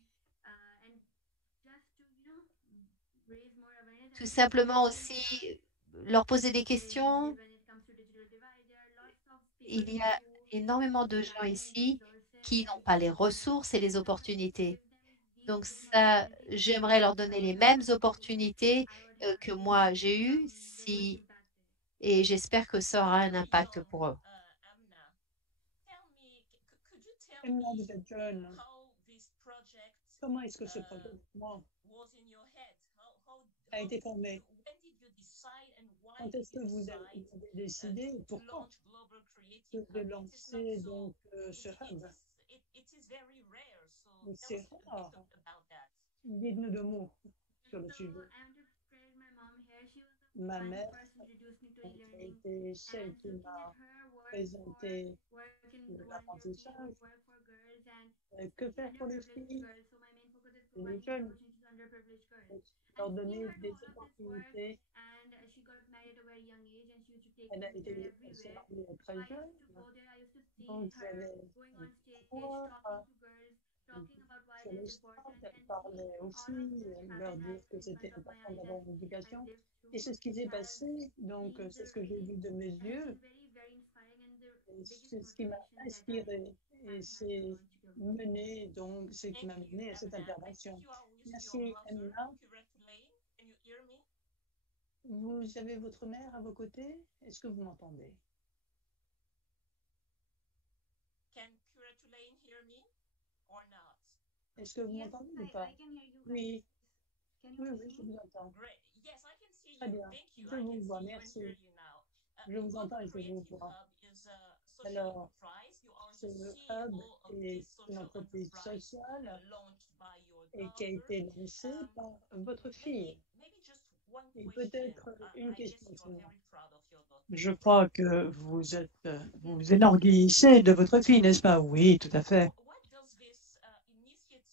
Tout simplement aussi leur poser des questions. Il y a énormément de gens ici qui n'ont pas les ressources et les opportunités. Donc ça, j'aimerais leur donner les mêmes opportunités que moi j'ai eues et j'espère que ça aura un impact pour eux. Emma, vous êtes jeune. Comment est-ce que ce projet a été formé? Quand est-ce que vous avez décidé et pourquoi de lancer donc ce hub? C'est rare. Dites-nous deux mots sur le sujet. Ma mère a été celle qui m'a présenté l'apprentissage. Que faire pour les filles, les jeunes, leur donner des opportunités. Elle a été salariée très jeune, donc j'allais voir sur le stade, parler aussi, leur dire que c'était important d'avoir une éducation. Et c'est ce qui s'est passé, donc c'est ce que j'ai vu de mes yeux, c'est ce qui m'a inspiré et c'est mené, donc c'est qui m'a mené à cette intervention. Merci Emma. Vous avez votre mère à vos côtés? Est-ce que vous m'entendez? Est-ce que vous m'entendez ou pas? Oui, oui, je vous entends. Très bien, je vous vois, merci. Je vous entends et je vous vois. Alors, ce hub est une entreprise sociale et qui a été lancée par votre fille. Et peut-être une question seulement. Je crois que vous vous énorgueillissez de votre fille, n'est-ce pas? Oui, tout à fait.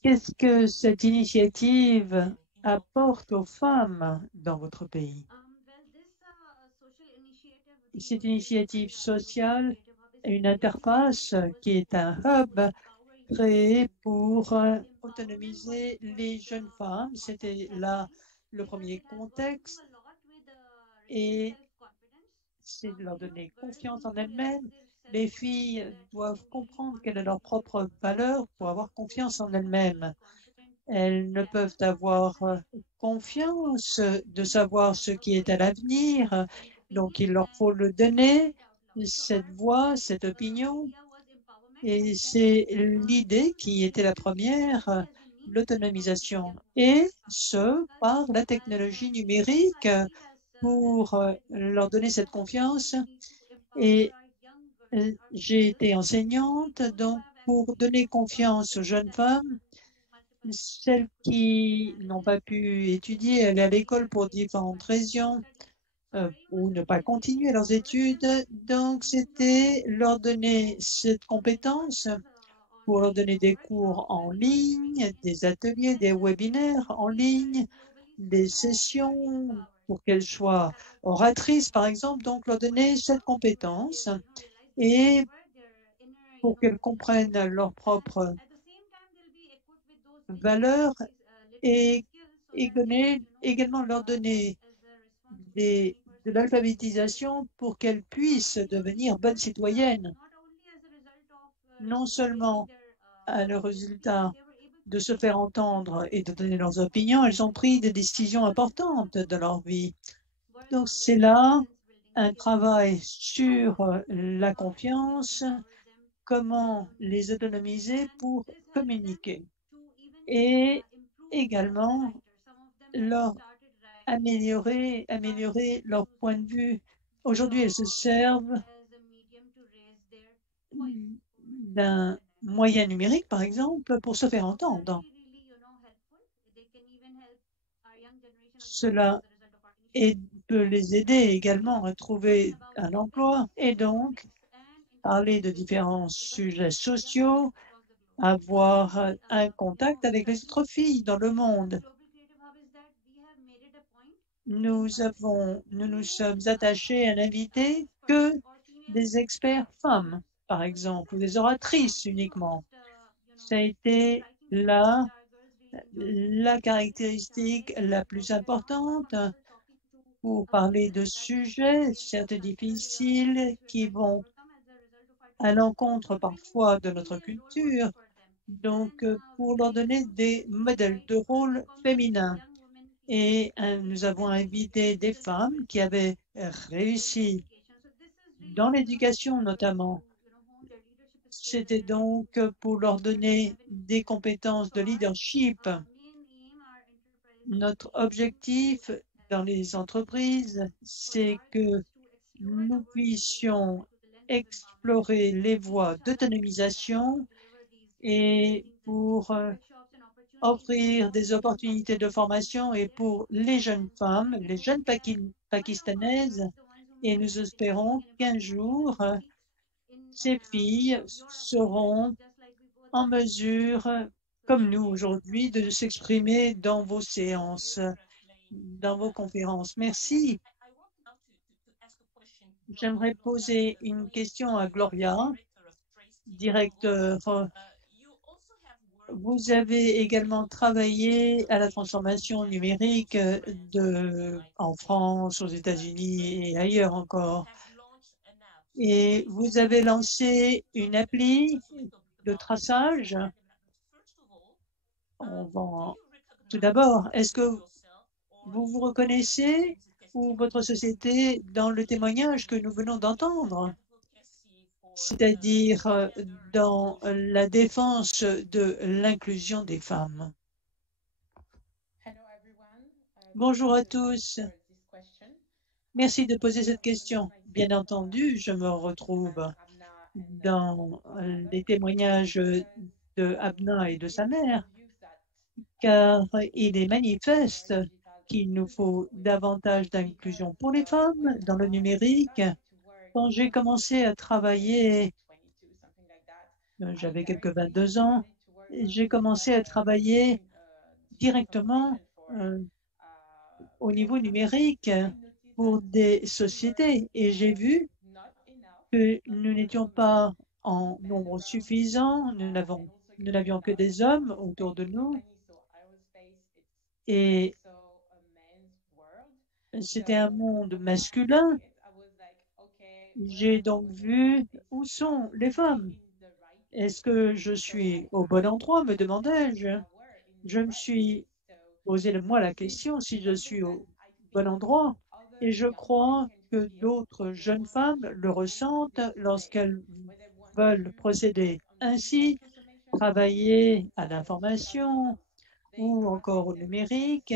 Qu'est-ce que cette initiative apporte aux femmes dans votre pays? Cette initiative sociale est une interface qui est un hub créé pour autonomiser les jeunes femmes. C'était là le premier contexte et c'est de leur donner confiance en elles-mêmes. Les filles doivent comprendre quelle est leur propre valeur pour avoir confiance en elles-mêmes. Elles ne peuvent avoir confiance de savoir ce qui est à l'avenir, donc il leur faut le donner, cette voix, cette opinion. Et c'est l'idée qui était la première, l'autonomisation, et ce, par la technologie numérique pour leur donner cette confiance. Et j'ai été enseignante, donc pour donner confiance aux jeunes femmes, celles qui n'ont pas pu étudier, aller à l'école pour différentes raisons, ou ne pas continuer leurs études. Donc, c'était leur donner cette compétence pour leur donner des cours en ligne, des ateliers, des webinaires en ligne, des sessions pour qu'elles soient oratrices, par exemple. Donc, leur donner cette compétence et pour qu'elles comprennent leurs propres valeurs et également leur donner de l'alphabétisation pour qu'elles puissent devenir bonnes citoyennes, non seulement à le résultat de se faire entendre et de donner leurs opinions, elles ont pris des décisions importantes de leur vie. Donc c'est là un travail sur la confiance, comment les autonomiser pour communiquer et également leur améliorer leur point de vue. Aujourd'hui, elles se servent d'un moyen numérique, par exemple, pour se faire entendre. Cela est peut les aider également à trouver un emploi et donc parler de différents sujets sociaux, avoir un contact avec les autres filles dans le monde. Nous nous sommes attachés à n'inviter que des experts femmes, par exemple, ou des oratrices uniquement. Ça a été la caractéristique la plus importante pour parler de sujets, certes difficiles, qui vont à l'encontre parfois de notre culture, donc pour leur donner des modèles de rôle féminins. Et nous avons invité des femmes qui avaient réussi dans l'éducation notamment. C'était donc pour leur donner des compétences de leadership. Notre objectif dans les entreprises, c'est que nous puissions explorer les voies d'autonomisation et pour offrir des opportunités de formation et pour les jeunes femmes, les jeunes pakistanaises. Et nous espérons qu'un jour, ces filles seront en mesure, comme nous aujourd'hui, de s'exprimer dans vos séances, dans vos conférences. Merci. J'aimerais poser une question à Gloria, directeur. Vous avez également travaillé à la transformation numérique en France, aux États-Unis et ailleurs encore. Et vous avez lancé une appli de traçage. Tout d'abord, est-ce que vous vous reconnaissez ou votre société dans le témoignage que nous venons d'entendre, c'est-à-dire dans la défense de l'inclusion des femmes? Bonjour à tous. Merci de poser cette question. Bien entendu, je me retrouve dans les témoignages de Abna et de sa mère, car il est manifeste qu'il nous faut davantage d'inclusion pour les femmes dans le numérique. Quand j'ai commencé à travailler, j'avais quelques 22 ans, j'ai commencé à travailler directement au niveau numérique pour des sociétés et j'ai vu que nous n'étions pas en nombre suffisant, nous n'avions que des hommes autour de nous et c'était un monde masculin. J'ai donc vu où sont les femmes. Est-ce que je suis au bon endroit, me demandais-je. Je me suis posé moi la question si je suis au bon endroit et je crois que d'autres jeunes femmes le ressentent lorsqu'elles veulent procéder ainsi, travailler à l'information ou encore au numérique.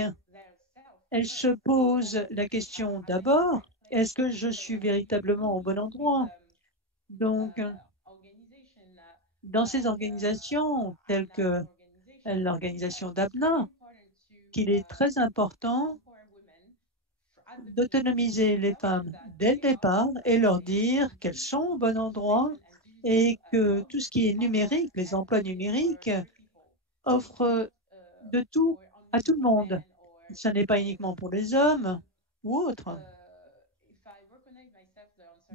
Elles se posent la question d'abord, est-ce que je suis véritablement au bon endroit? Donc, dans ces organisations telles que l'organisation d'Abna, qu'il est très important d'autonomiser les femmes dès le départ et leur dire qu'elles sont au bon endroit et que tout ce qui est numérique, les emplois numériques, offrent de tout à tout le monde. Ce n'est pas uniquement pour les hommes ou autres.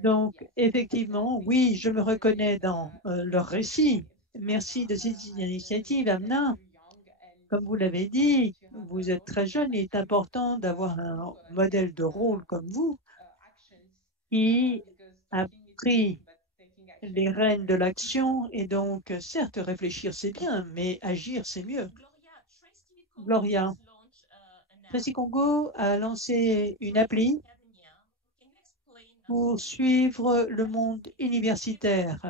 Donc, effectivement, oui, je me reconnais dans leur récit. Merci de cette initiative, Amna. Comme vous l'avez dit, vous êtes très jeune et il est important d'avoir un modèle de rôle comme vous qui a pris les rênes de l'action et donc, certes, réfléchir c'est bien, mais agir c'est mieux. Gloria, Tracy Congo a lancé une appli pour suivre le monde universitaire.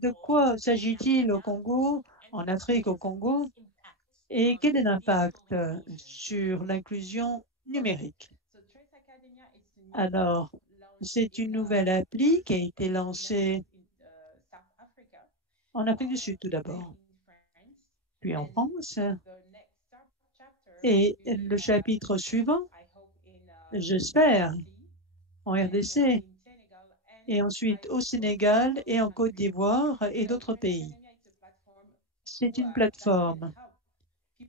De quoi s'agit-il au Congo, en Afrique au Congo, et quel est l'impact sur l'inclusion numérique? Alors, c'est une nouvelle appli qui a été lancée en Afrique du Sud tout d'abord, puis en France, et le chapitre suivant j'espère, en RDC, et ensuite au Sénégal et en Côte d'Ivoire et d'autres pays. C'est une plateforme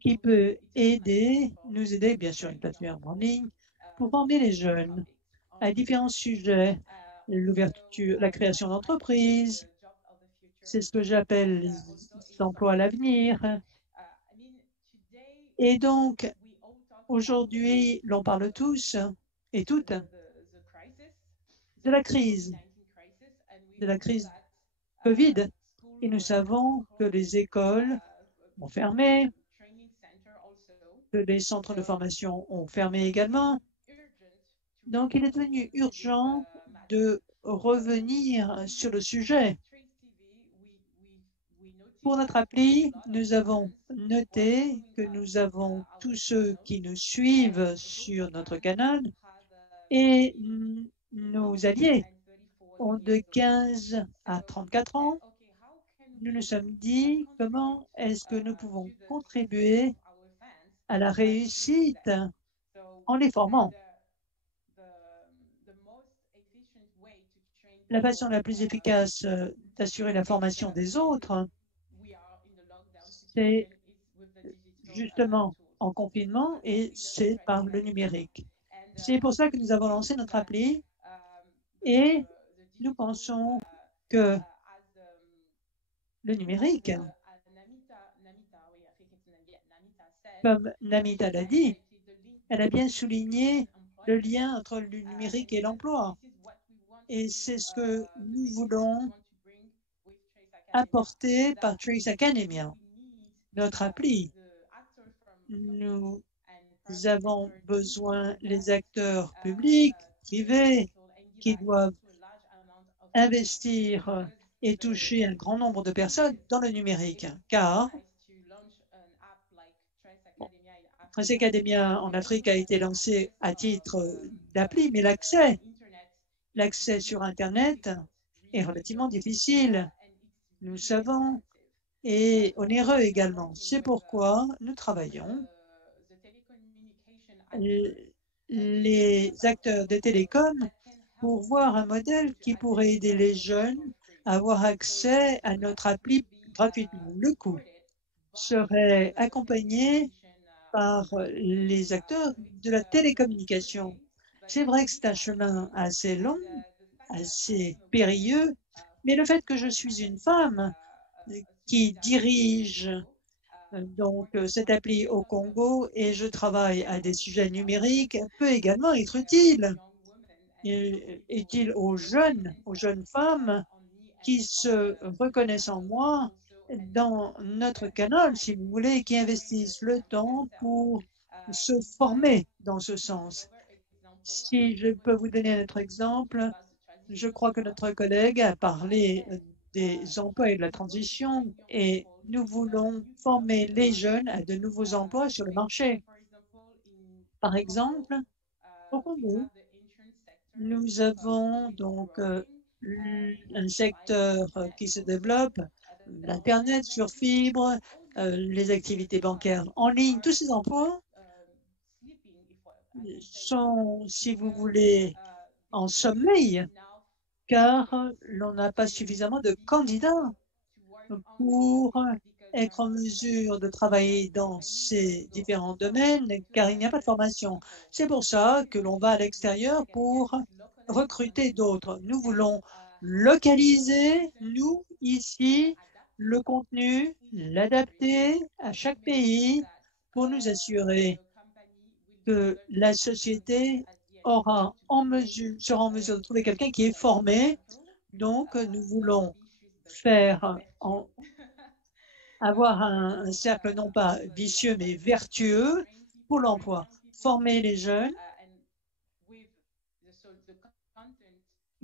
qui peut nous aider, bien sûr, une plateforme en ligne, pour former les jeunes à différents sujets, l'ouverture, la création d'entreprises, c'est ce que j'appelle les emplois à l'avenir. Et donc, aujourd'hui, l'on parle tous et toutes de la crise Covid, et nous savons que les écoles ont fermé, que les centres de formation ont fermé également. Donc, il est devenu urgent de revenir sur le sujet. Pour notre appli, nous avons noté que nous avons tous ceux qui nous suivent sur notre canal et nos alliés ont de 15 à 34 ans. Nous nous sommes dit comment est-ce que nous pouvons contribuer à la réussite en les formant. La façon la plus efficace d'assurer la formation des autres, c'est justement en confinement et c'est par le numérique. C'est pour ça que nous avons lancé notre appli et nous pensons que le numérique, comme Namita l'a dit, elle a bien souligné le lien entre le numérique et l'emploi. Et c'est ce que nous voulons apporter par Trace Academia, notre appli. Nous avons besoin les acteurs publics, privés, qui doivent investir et toucher un grand nombre de personnes dans le numérique, car Trace Academia en Afrique a été lancé à titre d'appli, mais l'accès sur Internet est relativement difficile, nous savons, et onéreux également. C'est pourquoi nous travaillons les acteurs des télécoms pour voir un modèle qui pourrait aider les jeunes à avoir accès à notre appli gratuitement. Le coût serait accompagné par les acteurs de la télécommunication. C'est vrai que c'est un chemin assez long, assez périlleux, mais le fait que je suis une femme qui dirige donc cette appli au Congo et je travaille à des sujets numériques peut également être utile. Utile aux jeunes femmes qui se reconnaissent en moi dans notre canal, si vous voulez, qui investissent le temps pour se former dans ce sens. Si je peux vous donner un autre exemple, je crois que notre collègue a parlé des emplois et de la transition et nous voulons former les jeunes à de nouveaux emplois sur le marché. Par exemple, au Congo, nous avons donc un secteur qui se développe, l'Internet sur fibre, les activités bancaires en ligne, tous ces emplois sont, si vous voulez, en sommeil, car l'on n'a pas suffisamment de candidats pour être en mesure de travailler dans ces différents domaines, car il n'y a pas de formation. C'est pour ça que l'on va à l'extérieur pour recruter d'autres. Nous voulons localiser, nous, ici, le contenu, l'adapter à chaque pays pour nous assurer que la société sera en mesure de trouver quelqu'un qui est formé. Donc, nous voulons avoir un cercle non pas vicieux mais vertueux pour l'emploi. Former les jeunes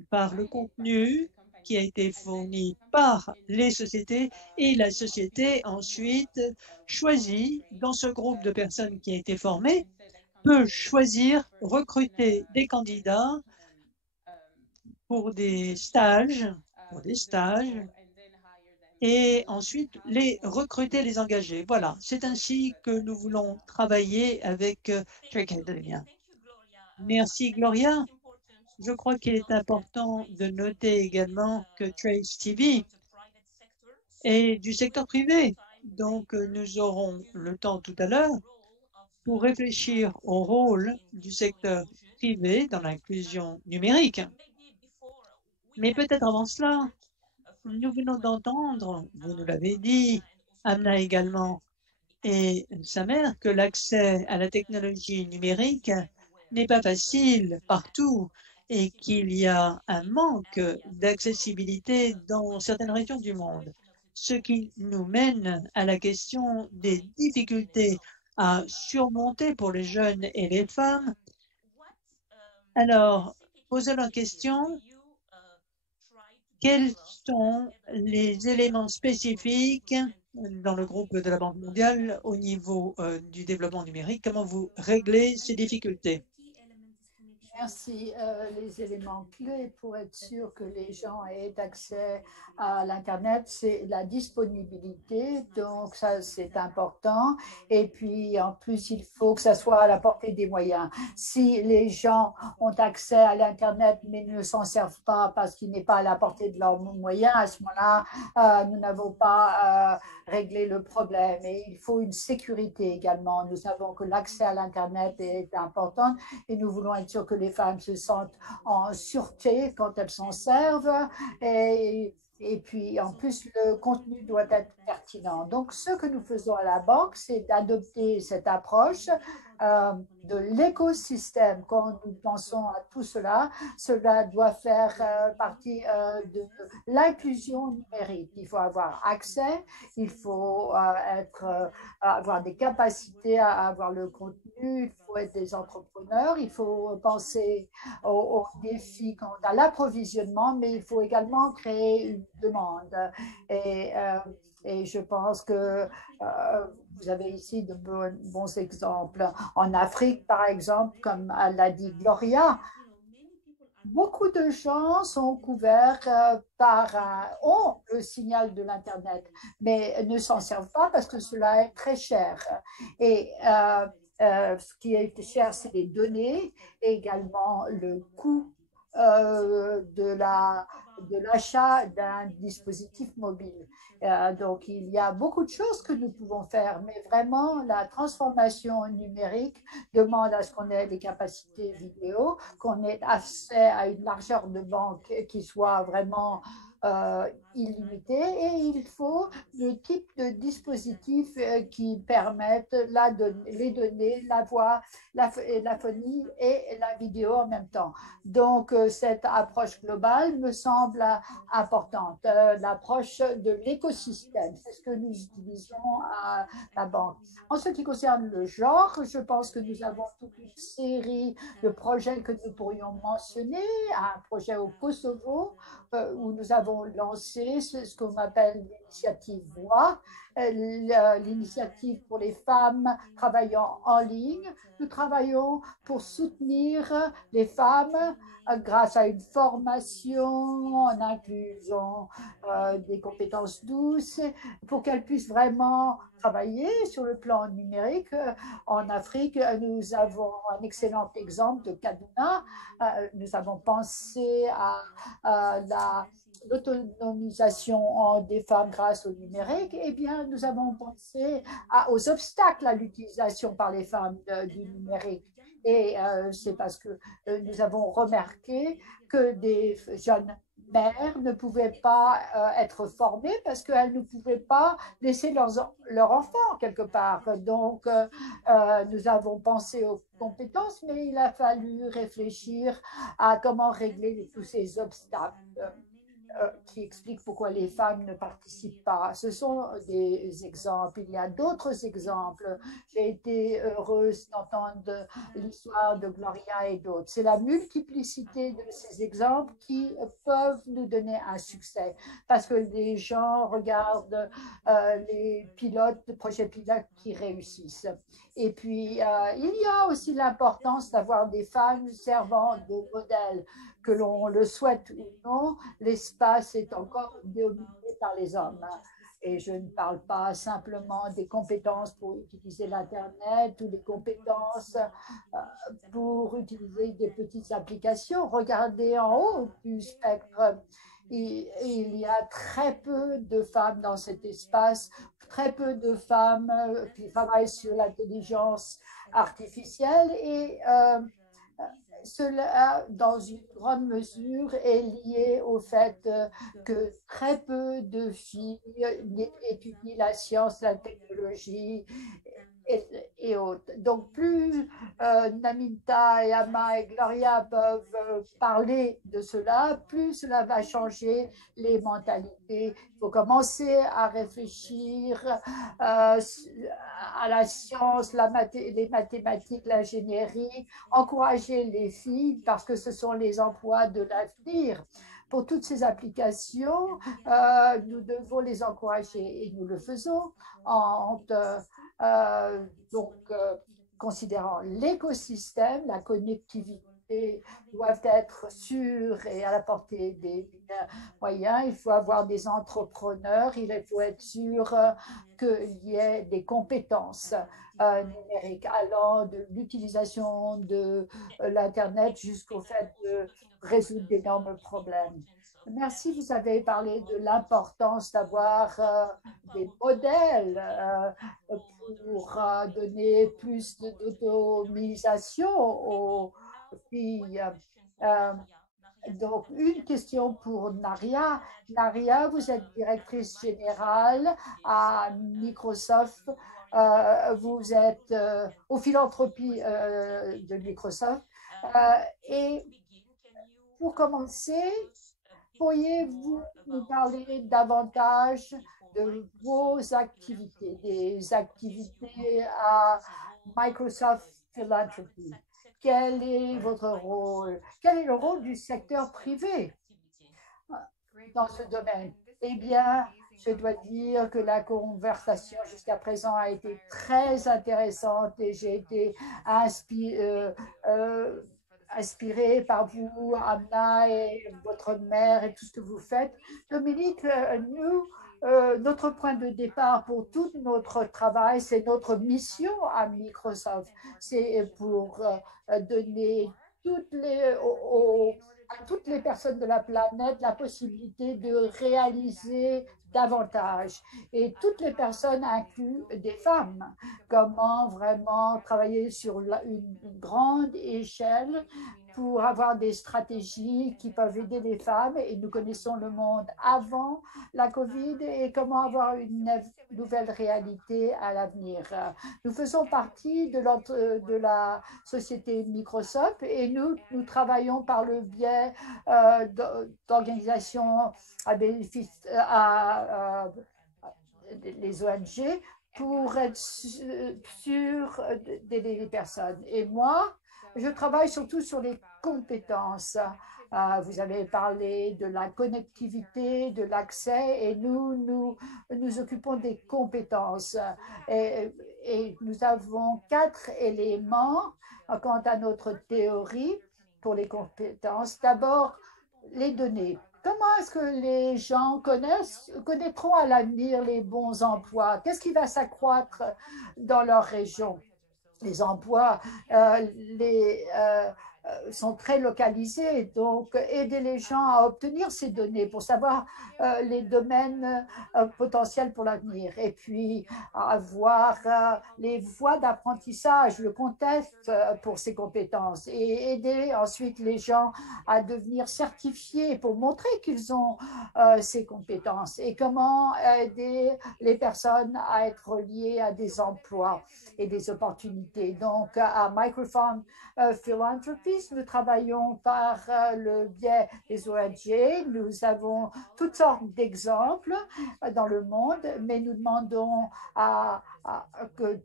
par le contenu qui a été fourni par les sociétés et la société ensuite choisit dans ce groupe de personnes qui a été formé peut choisir, recruter des candidats pour des stages, et ensuite les recruter, les engager. Voilà, c'est ainsi que nous voulons travailler avec Trace Academia. Merci, Gloria. Je crois qu'il est important de noter également que Trace TV est du secteur privé. Donc, nous aurons le temps tout à l'heure pour réfléchir au rôle du secteur privé dans l'inclusion numérique. Mais peut-être avant cela, nous venons d'entendre, vous nous l'avez dit, Amna également, et sa mère, que l'accès à la technologie numérique n'est pas facile partout et qu'il y a un manque d'accessibilité dans certaines régions du monde, ce qui nous mène à la question des difficultés à surmonter pour les jeunes et les femmes. Alors, posez la question, quels sont les éléments spécifiques dans le groupe de la Banque mondiale au niveau du développement numérique? Comment vous réglez ces difficultés? Merci. Les éléments clés pour être sûr que les gens aient accès à l'Internet, c'est la disponibilité. Donc, ça, c'est important. Et puis, en plus, il faut que ça soit à la portée des moyens. Si les gens ont accès à l'Internet, mais ne s'en servent pas parce qu'il n'est pas à la portée de leurs moyens, à ce moment-là, nous n'avons pas réglé le problème. Et il faut une sécurité également. Nous savons que l'accès à l'Internet est important et nous voulons être sûrs que les femmes se sentent en sûreté quand elles s'en servent. Et puis, en plus, le contenu doit être pertinent. Donc, ce que nous faisons à la banque, c'est d'adopter cette approche de l'écosystème. Quand nous pensons à tout cela, cela doit faire partie de l'inclusion numérique. Il faut avoir accès, il faut avoir des capacités à avoir le contenu, il faut être des entrepreneurs, il faut penser aux défis quant à l'approvisionnement, mais il faut également créer une demande. Et je pense que vous avez ici de bons exemples. En Afrique, par exemple, comme l'a dit Gloria, beaucoup de gens sont couverts ont le signal de l'Internet, mais ne s'en servent pas parce que cela est très cher. Et ce qui est cher, c'est les données et également le coût de l'achat d'un dispositif mobile. Donc, il y a beaucoup de choses que nous pouvons faire, mais vraiment, la transformation numérique demande à ce qu'on ait des capacités vidéo, qu'on ait accès à une largeur de bande qui soit vraiment illimité et il faut le type de dispositif qui permettent les données, la voix, la phonie et la vidéo en même temps. Donc, cette approche globale me semble importante. L'approche de l'écosystème, c'est ce que nous utilisons à la banque. En ce qui concerne le genre, je pense que nous avons toute une série de projets que nous pourrions mentionner. Un projet au Kosovo où nous avons lancé ce qu'on appelle l'initiative Voix, l'initiative pour les femmes travaillant en ligne. Nous travaillons pour soutenir les femmes grâce à une formation en inclusion des compétences douces pour qu'elles puissent vraiment travailler sur le plan numérique. En Afrique, nous avons un excellent exemple de Kaduna. Nous avons pensé à l'autonomisation des femmes grâce au numérique. Eh bien, nous avons pensé aux obstacles à l'utilisation par les femmes du numérique. Et c'est parce que nous avons remarqué que des jeunes mères ne pouvaient pas être formées parce qu'elles ne pouvaient pas laisser leurs enfants quelque part. Donc, nous avons pensé aux compétences, mais il a fallu réfléchir à comment régler tous ces obstacles qui expliquent pourquoi les femmes ne participent pas. Ce sont des exemples. Il y a d'autres exemples. J'ai été heureuse d'entendre l'histoire de Gloria et d'autres. C'est la multiplicité de ces exemples qui peuvent nous donner un succès parce que les gens regardent les projets pilotes qui réussissent. Et puis, il y a aussi l'importance d'avoir des femmes servant de modèle. Que l'on le souhaite ou non, l'espace est encore dominé par les hommes. Et je ne parle pas simplement des compétences pour utiliser l'Internet ou des compétences pour utiliser des petites applications. Regardez en haut du spectre. Il y a très peu de femmes dans cet espace, très peu de femmes qui travaillent sur l'intelligence artificielle et cela, dans une grande mesure, est lié au fait que très peu de filles étudient la science, la technologie et autres. Donc, plus Naminta et Ama et Gloria peuvent parler de cela, plus cela va changer les mentalités. Il faut commencer à réfléchir à la science, les mathématiques, l'ingénierie, encourager les filles parce que ce sont les emplois de l'avenir. Pour toutes ces applications, nous devons les encourager et nous le faisons en considérant l'écosystème, la connectivité doivent être sûres et à la portée des moyens. Il faut avoir des entrepreneurs, il faut être sûr qu'il y ait des compétences numériques allant de l'utilisation de l'Internet jusqu'au fait de résoudre d'énormes problèmes. Merci, vous avez parlé de l'importance d'avoir des modèles pour donner plus d'autonomisation aux filles. Donc, une question pour Naria. Naria, vous êtes directrice générale à Microsoft. Vous êtes aux philanthropies de Microsoft. Et pour commencer, pourriez-vous nous parler davantage de vos activités, des activités à Microsoft Philanthropy? Quel est votre rôle? Quel est le rôle du secteur privé dans ce domaine? Eh bien, je dois dire que la conversation jusqu'à présent a été très intéressante et j'ai été inspirée par vous, Amna, et votre mère et tout ce que vous faites. Dominique, notre point de départ pour tout notre travail, c'est notre mission à Microsoft. C'est pour donner à toutes les personnes de la planète la possibilité de réaliser davantage. Et toutes les personnes incluent des femmes. Comment vraiment travailler sur une grande échelle pour avoir des stratégies qui peuvent aider les femmes. Et nous connaissons le monde avant la COVID et comment avoir une nouvelle réalité à l'avenir. Nous faisons partie de la société Microsoft et nous travaillons par le biais d'organisations à bénéfice les ONG pour être sûr d'aider les personnes. Et moi, je travaille surtout sur les compétences. Vous avez parlé de la connectivité, de l'accès, et nous occupons des compétences. Et nous avons 4 éléments quant à notre théorie pour les compétences. D'abord, les données. Comment est-ce que les gens connaîtront à l'avenir les bons emplois? Qu'est-ce qui va s'accroître dans leur région? Les emplois sont très localisés, donc aider les gens à obtenir ces données pour savoir les domaines potentiels pour l'avenir. Et puis avoir les voies d'apprentissage, le contexte pour ces compétences et aider ensuite les gens à devenir certifiés pour montrer qu'ils ont ces compétences et comment aider les personnes à être reliées à des emplois et des opportunités. Donc, à Microsoft Philanthropies, nous travaillons par le biais des ONG. Nous avons toutes sortes d'exemples dans le monde, mais nous demandons que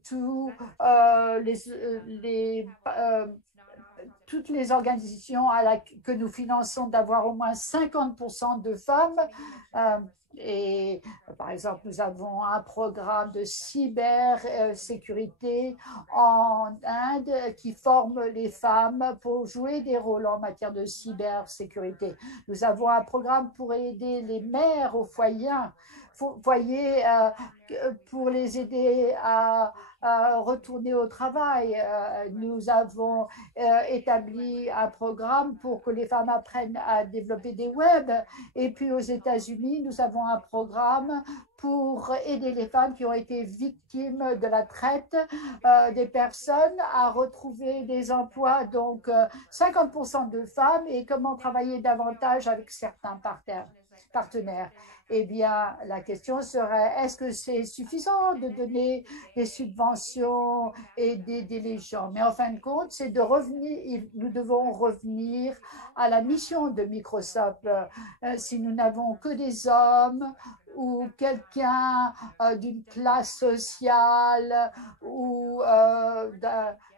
toutes les organisations que nous finançons d'avoir au moins 50% de femmes Et par exemple, nous avons un programme de cybersécurité en Inde qui forme les femmes pour jouer des rôles en matière de cybersécurité. Nous avons un programme pour aider les mères au foyer pour les aider à retourner au travail. Nous avons établi un programme pour que les femmes apprennent à développer des webs. Et puis aux États-Unis, nous avons un programme pour aider les femmes qui ont été victimes de la traite des personnes à retrouver des emplois. Donc 50% de femmes et comment travailler davantage avec certains partenaires. Eh bien, la question serait, est-ce que c'est suffisant de donner des subventions et d'aider les gens? Mais en fin de compte, c'est de revenir, nous devons revenir à la mission de Microsoft. Si nous n'avons que des hommes ou quelqu'un d'une classe sociale ou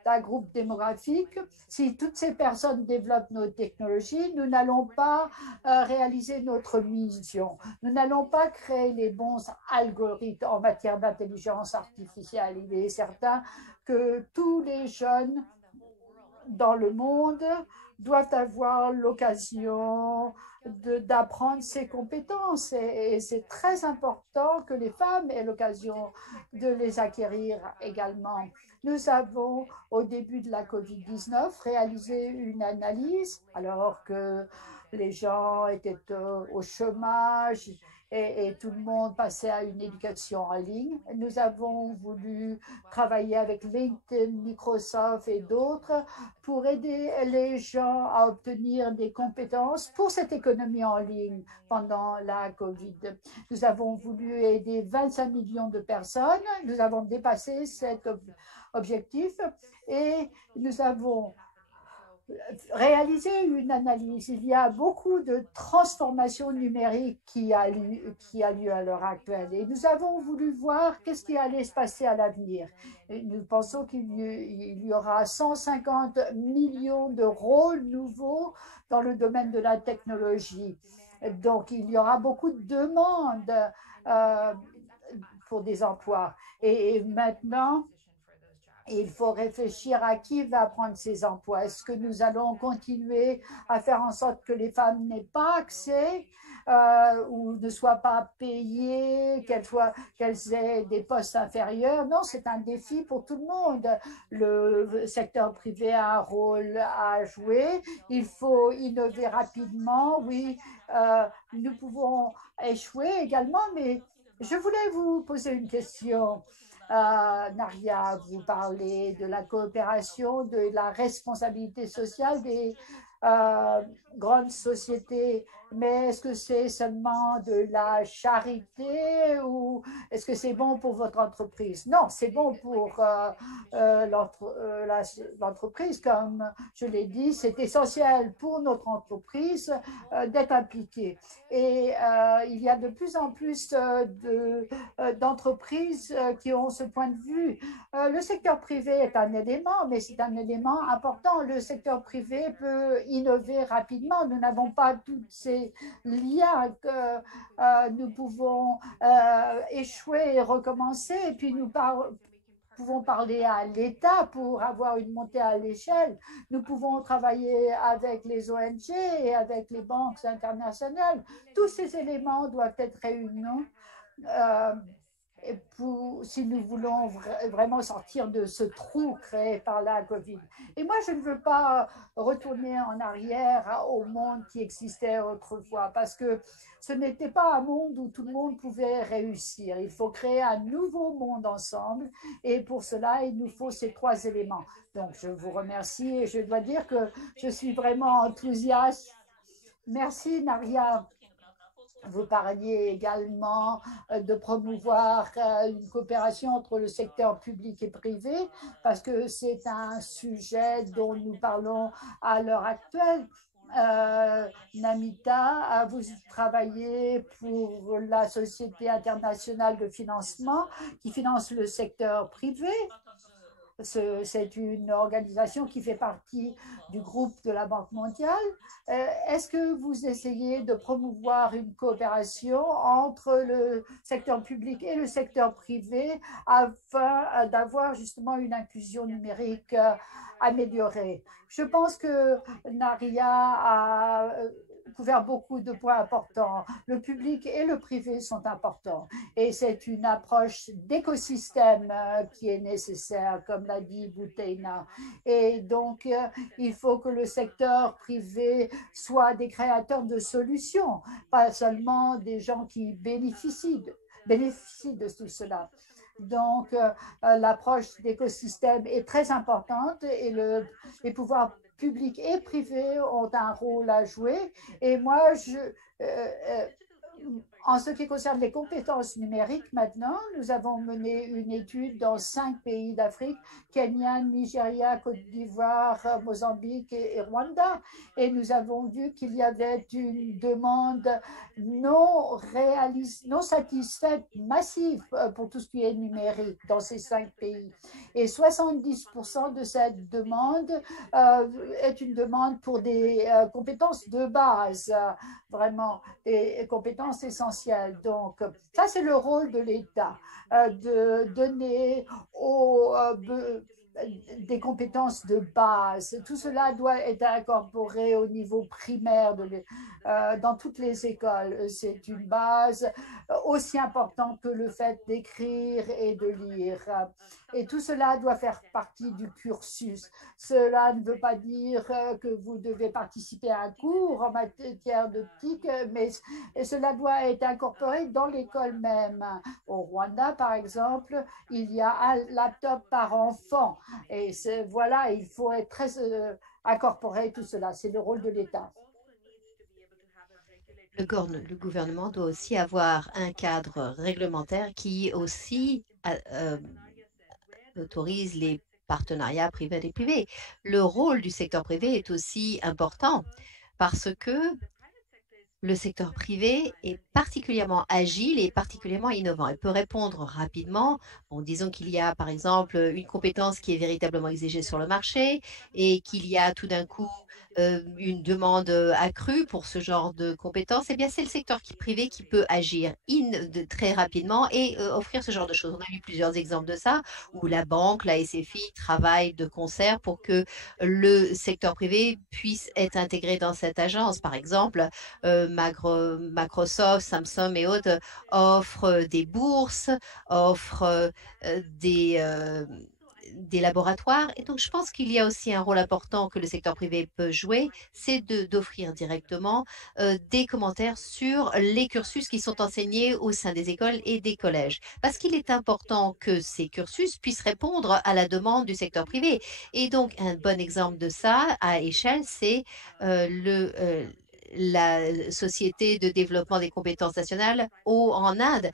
d'un groupe démographique, si toutes ces personnes développent nos technologies, nous n'allons pas réaliser notre mission. Nous n'allons pas créer les bons algorithmes en matière d'intelligence artificielle. Il est certain que tous les jeunes dans le monde doivent avoir l'occasion d'apprendre ces compétences et c'est très important que les femmes aient l'occasion de les acquérir également. Nous avons, au début de la COVID-19, réalisé une analyse alors que les gens étaient au chômage et tout le monde passait à une éducation en ligne. Nous avons voulu travailler avec LinkedIn, Microsoft et d'autres pour aider les gens à obtenir des compétences pour cette économie en ligne pendant la COVID. Nous avons voulu aider 25 millions de personnes. Nous avons dépassé cet objectif et nous avons réaliser une analyse. Il y a beaucoup de transformations numériques qui a lieu à l'heure actuelle et nous avons voulu voir qu'est-ce qui allait se passer à l'avenir. Nous pensons qu'il y aura 150 millions de rôles nouveaux dans le domaine de la technologie. Donc, il y aura beaucoup de demandes pour des emplois. Et maintenant, il faut réfléchir à qui va prendre ces emplois. Est-ce que nous allons continuer à faire en sorte que les femmes n'aient pas accès ou ne soient pas payées, qu'elles aient des postes inférieurs? Non, c'est un défi pour tout le monde. Le secteur privé a un rôle à jouer. Il faut innover rapidement. Oui, nous pouvons échouer également, mais je voulais vous poser une question. Naria, vous parlez de la coopération, de la responsabilité sociale des grandes sociétés, mais est-ce que c'est seulement de la charité ou est-ce que c'est bon pour votre entreprise? Non, c'est bon pour l'entreprise, comme je l'ai dit, c'est essentiel pour notre entreprise d'être impliquée. Et il y a de plus en plus d'entreprises qui ont ce point de vue. Le secteur privé est un élément, mais c'est un élément important. Le secteur privé peut innover rapidement. Nous n'avons pas tous ces liens que nous pouvons échouer et recommencer. Et puis nous pouvons parler à l'État pour avoir une montée à l'échelle. Nous pouvons travailler avec les ONG et avec les banques internationales. Tous ces éléments doivent être réunis si nous voulons vraiment sortir de ce trou créé par la COVID. Et moi, je ne veux pas retourner en arrière au monde qui existait autrefois, parce que ce n'était pas un monde où tout le monde pouvait réussir. Il faut créer un nouveau monde ensemble, et pour cela, il nous faut ces trois éléments. Donc, je vous remercie, et je dois dire que je suis vraiment enthousiaste. Merci, Naria. Vous parliez également de promouvoir une coopération entre le secteur public et privé, parce que c'est un sujet dont nous parlons à l'heure actuelle. Namita, vous travaillez pour la Société internationale de financement qui finance le secteur privé. C'est une organisation qui fait partie du groupe de la Banque mondiale. Est-ce que vous essayez de promouvoir une coopération entre le secteur public et le secteur privé afin d'avoir justement une inclusion numérique améliorée? Je pense que Naria a couvert beaucoup de points importants. Le public et le privé sont importants et c'est une approche d'écosystème qui est nécessaire, comme l'a dit Bouteina. Et donc, il faut que le secteur privé soit des créateurs de solutions, pas seulement des gens qui bénéficient de tout cela. Donc, l'approche d'écosystème est très importante et les pouvoirs publics et privés ont un rôle à jouer. Et moi, en ce qui concerne les compétences numériques, maintenant, nous avons mené une étude dans 5 pays d'Afrique, Kenya, Nigeria, Côte d'Ivoire, Mozambique et Rwanda. Et nous avons vu qu'il y avait une demande non satisfaite, massive pour tout ce qui est numérique dans ces 5 pays. Et 70% de cette demande est une demande pour des compétences de base, vraiment, des compétences essentielles. Donc, ça, c'est le rôle de l'État, de donner des compétences de base. Tout cela doit être incorporé au niveau primaire dans toutes les écoles. C'est une base aussi importante que le fait d'écrire et de lire. Et tout cela doit faire partie du cursus. Cela ne veut pas dire que vous devez participer à un cours en matière d'optique, mais cela doit être incorporé dans l'école même. Au Rwanda, par exemple, il y a un laptop par enfant. Et voilà, il faut être très incorporé tout cela. C'est le rôle de l'État. Le gouvernement doit aussi avoir un cadre réglementaire qui aussi autorise les partenariats privés et privés. Le rôle du secteur privé est aussi important parce que le secteur privé est particulièrement agile et particulièrement innovant. Il peut répondre rapidement. Bon, disons qu'il y a par exemple une compétence qui est véritablement exigée sur le marché et qu'il y a tout d'un coup une demande accrue pour ce genre de compétences. Eh bien, c'est le secteur privé qui peut agir très rapidement et offrir ce genre de choses. On a eu plusieurs exemples de ça où la banque, la SFI travaillent de concert pour que le secteur privé puisse être intégré dans cette agence. Par exemple, Microsoft, Samsung et autres offrent des bourses, offrent des laboratoires. Et donc, je pense qu'il y a aussi un rôle important que le secteur privé peut jouer, c'est d'offrir directement des commentaires sur les cursus qui sont enseignés au sein des écoles et des collèges. Parce qu'il est important que ces cursus puissent répondre à la demande du secteur privé. Et donc, un bon exemple de ça à échelle, c'est la Société de développement des compétences nationales en Inde.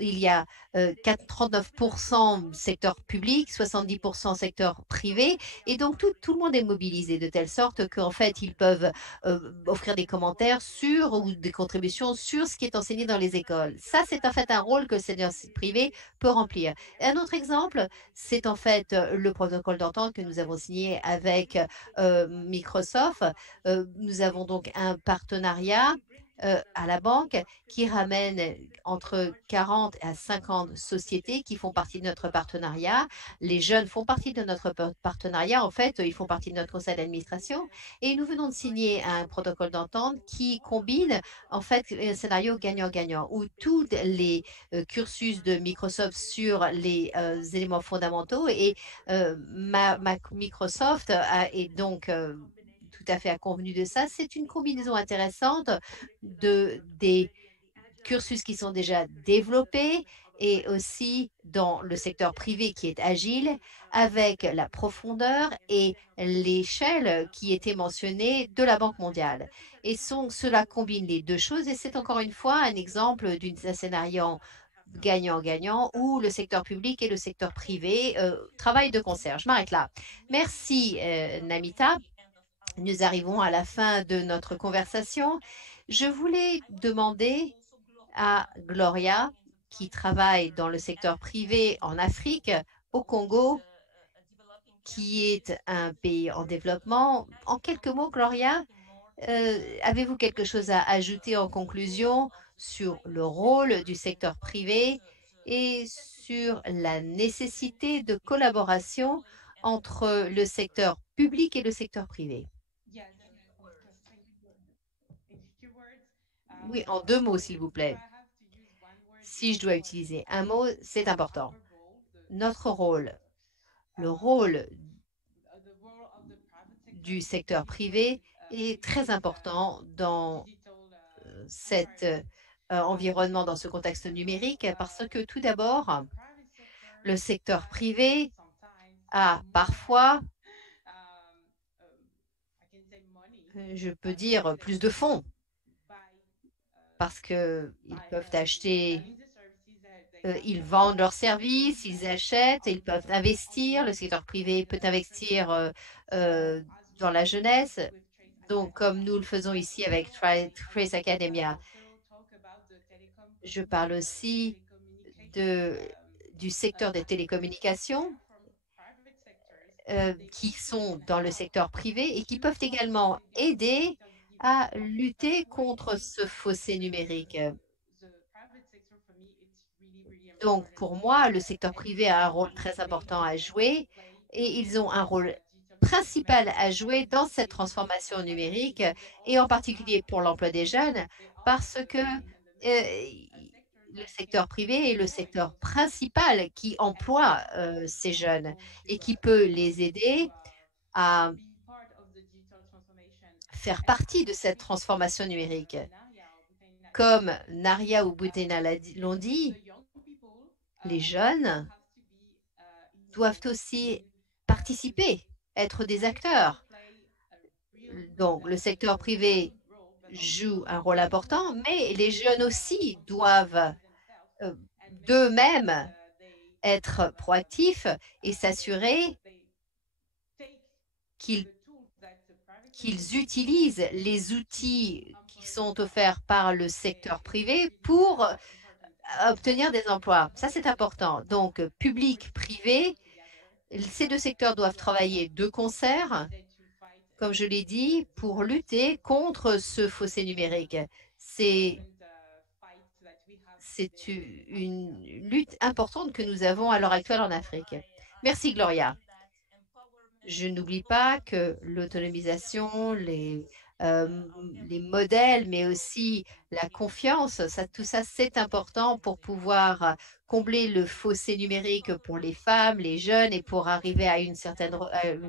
Il y a 39% secteur public, 70% secteur privé, et donc tout le monde est mobilisé de telle sorte qu'en fait, ils peuvent offrir des commentaires ou des contributions sur ce qui est enseigné dans les écoles. Ça, c'est en fait un rôle que le secteur privé peut remplir. Un autre exemple, c'est en fait le protocole d'entente que nous avons signé avec Microsoft. Nous avons donc un partenariat à la banque qui ramène entre 40 à 50 sociétés qui font partie de notre partenariat. Les jeunes font partie de notre partenariat. En fait, ils font partie de notre conseil d'administration. Et nous venons de signer un protocole d'entente qui combine, en fait, un scénario gagnant-gagnant où tous les cursus de Microsoft sur les éléments fondamentaux et Microsoft est donc tout à fait convenu de ça. C'est une combinaison intéressante des cursus qui sont déjà développés et aussi dans le secteur privé qui est agile avec la profondeur et l'échelle qui était mentionnée de la Banque mondiale. Et cela combine les deux choses et c'est encore une fois un exemple d'un scénario gagnant-gagnant où le secteur public et le secteur privé travaillent de concert. Je m'arrête là. Merci, Namita. Nous arrivons à la fin de notre conversation. Je voulais demander à Gloria, qui travaille dans le secteur privé en Afrique, au Congo, qui est un pays en développement. En quelques mots, Gloria, avez-vous quelque chose à ajouter en conclusion sur le rôle du secteur privé et sur la nécessité de collaboration entre le secteur public et le secteur privé? Oui, en 2 mots, s'il vous plaît. Si je dois utiliser un mot, c'est important. Notre rôle, le rôle du secteur privé est très important dans cet environnement, dans ce contexte numérique, parce que tout d'abord, le secteur privé a parfois, je peux dire, plus de fonds parce qu'ils peuvent acheter, ils vendent leurs services, ils achètent, ils peuvent investir, le secteur privé peut investir dans la jeunesse. Donc, comme nous le faisons ici avec Trace Academia, je parle aussi du secteur des télécommunications qui sont dans le secteur privé et qui peuvent également aider à lutter contre ce fossé numérique. Donc, pour moi, le secteur privé a un rôle très important à jouer et ils ont un rôle principal à jouer dans cette transformation numérique et en particulier pour l'emploi des jeunes parce que le secteur privé est le secteur principal qui emploie ces jeunes et qui peut les aider à faire partie de cette transformation numérique. Comme Naria ou Boutena l'ont dit, les jeunes doivent aussi participer, être des acteurs. Donc, le secteur privé joue un rôle important, mais les jeunes aussi doivent d'eux-mêmes être proactifs et s'assurer qu'ils utilisent les outils qui sont offerts par le secteur privé pour obtenir des emplois. Ça, c'est important. Donc, public, privé, ces 2 secteurs doivent travailler de concert, comme je l'ai dit, pour lutter contre ce fossé numérique. C'est une lutte importante que nous avons à l'heure actuelle en Afrique. Merci, Gloria. Je n'oublie pas que l'autonomisation, les modèles, mais aussi la confiance, tout ça, c'est important pour pouvoir combler le fossé numérique pour les femmes, les jeunes et pour arriver à une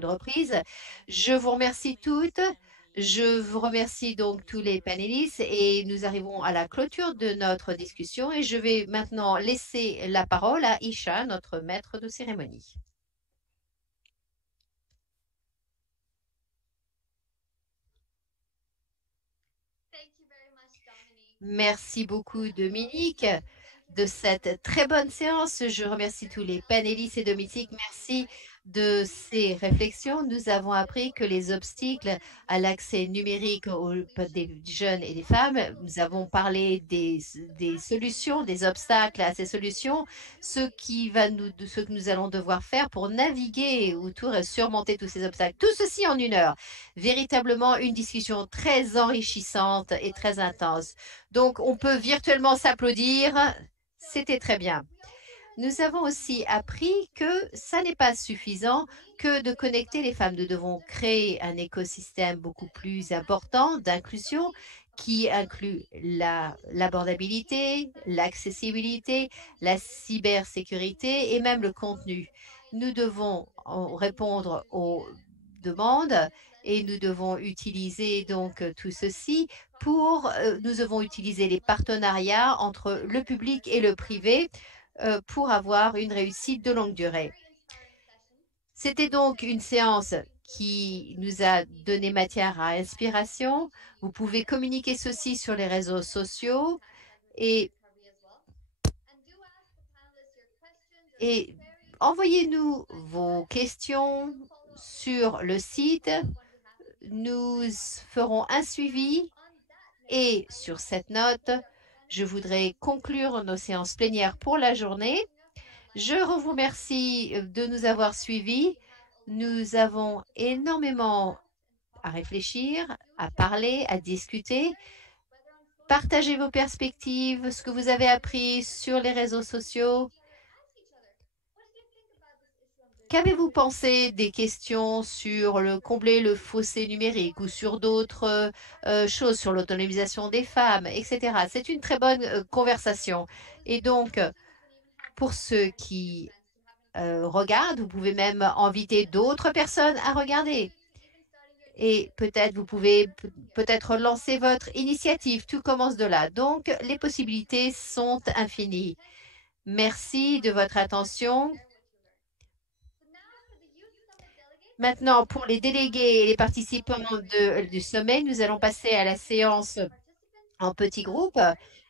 reprise. Je vous remercie toutes. Je vous remercie donc tous les panélistes et nous arrivons à la clôture de notre discussion et je vais maintenant laisser la parole à Isha, notre maître de cérémonie. Merci beaucoup, Dominique, de cette très bonne séance. Je remercie tous les panélistes et Dominique. Merci de ces réflexions. Nous avons appris que les obstacles à l'accès numérique des jeunes et des femmes, nous avons parlé des solutions, des obstacles à ces solutions, ce que nous allons devoir faire pour naviguer autour et surmonter tous ces obstacles. Tout ceci en 1 heure. Véritablement une discussion très enrichissante et très intense. Donc, on peut virtuellement s'applaudir. C'était très bien. Nous avons aussi appris que ça n'est pas suffisant que de connecter les femmes. Nous devons créer un écosystème beaucoup plus important d'inclusion qui inclut l'abordabilité, l'accessibilité, la cybersécurité et même le contenu. Nous devons répondre aux demandes et nous devons utiliser donc tout ceci nous devons utiliser les partenariats entre le public et le privé pour avoir une réussite de longue durée. C'était donc une séance qui nous a donné matière à inspiration. Vous pouvez communiquer ceci sur les réseaux sociaux et envoyez-nous vos questions sur le site. Nous ferons un suivi et sur cette note, je voudrais conclure nos séances plénières pour la journée. Je vous remercie de nous avoir suivis. Nous avons énormément à réfléchir, à parler, à discuter. Partagez vos perspectives, ce que vous avez appris sur les réseaux sociaux. Qu'avez-vous pensé des questions sur combler le fossé numérique ou sur d'autres choses, sur l'autonomisation des femmes, etc. C'est une très bonne conversation. Et donc, pour ceux qui regardent, vous pouvez même inviter d'autres personnes à regarder. Et peut-être vous pouvez peut-être lancer votre initiative. Tout commence de là. Donc, les possibilités sont infinies. Merci de votre attention. Maintenant, pour les délégués et les participants du sommet, nous allons passer à la séance en petits groupes.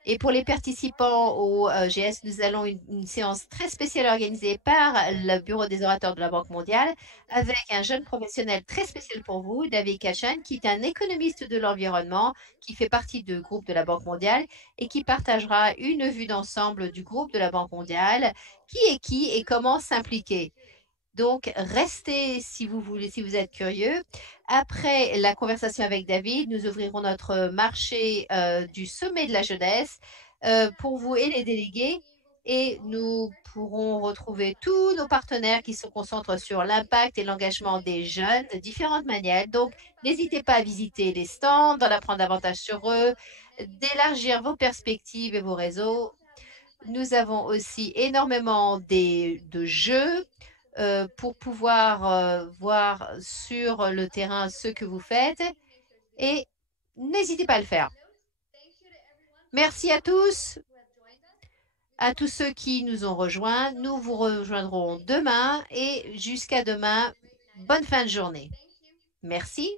Et pour les participants au GS, nous allons une séance très spéciale organisée par le Bureau des orateurs de la Banque mondiale avec un jeune professionnel très spécial pour vous, David Kachan, qui est un économiste de l'environnement, qui fait partie du groupe de la Banque mondiale et qui partagera une vue d'ensemble du groupe de la Banque mondiale, qui et comment s'impliquer. Donc, restez si vous voulez, si vous êtes curieux. Après la conversation avec David, nous ouvrirons notre marché du sommet de la jeunesse pour vous et les délégués. Et nous pourrons retrouver tous nos partenaires qui se concentrent sur l'impact et l'engagement des jeunes de différentes manières. Donc, n'hésitez pas à visiter les stands, d'en apprendre davantage sur eux, d'élargir vos perspectives et vos réseaux. Nous avons aussi énormément de jeux pour pouvoir voir sur le terrain ce que vous faites et n'hésitez pas à le faire. Merci à tous ceux qui nous ont rejoints. Nous vous rejoindrons demain et jusqu'à demain, bonne fin de journée. Merci.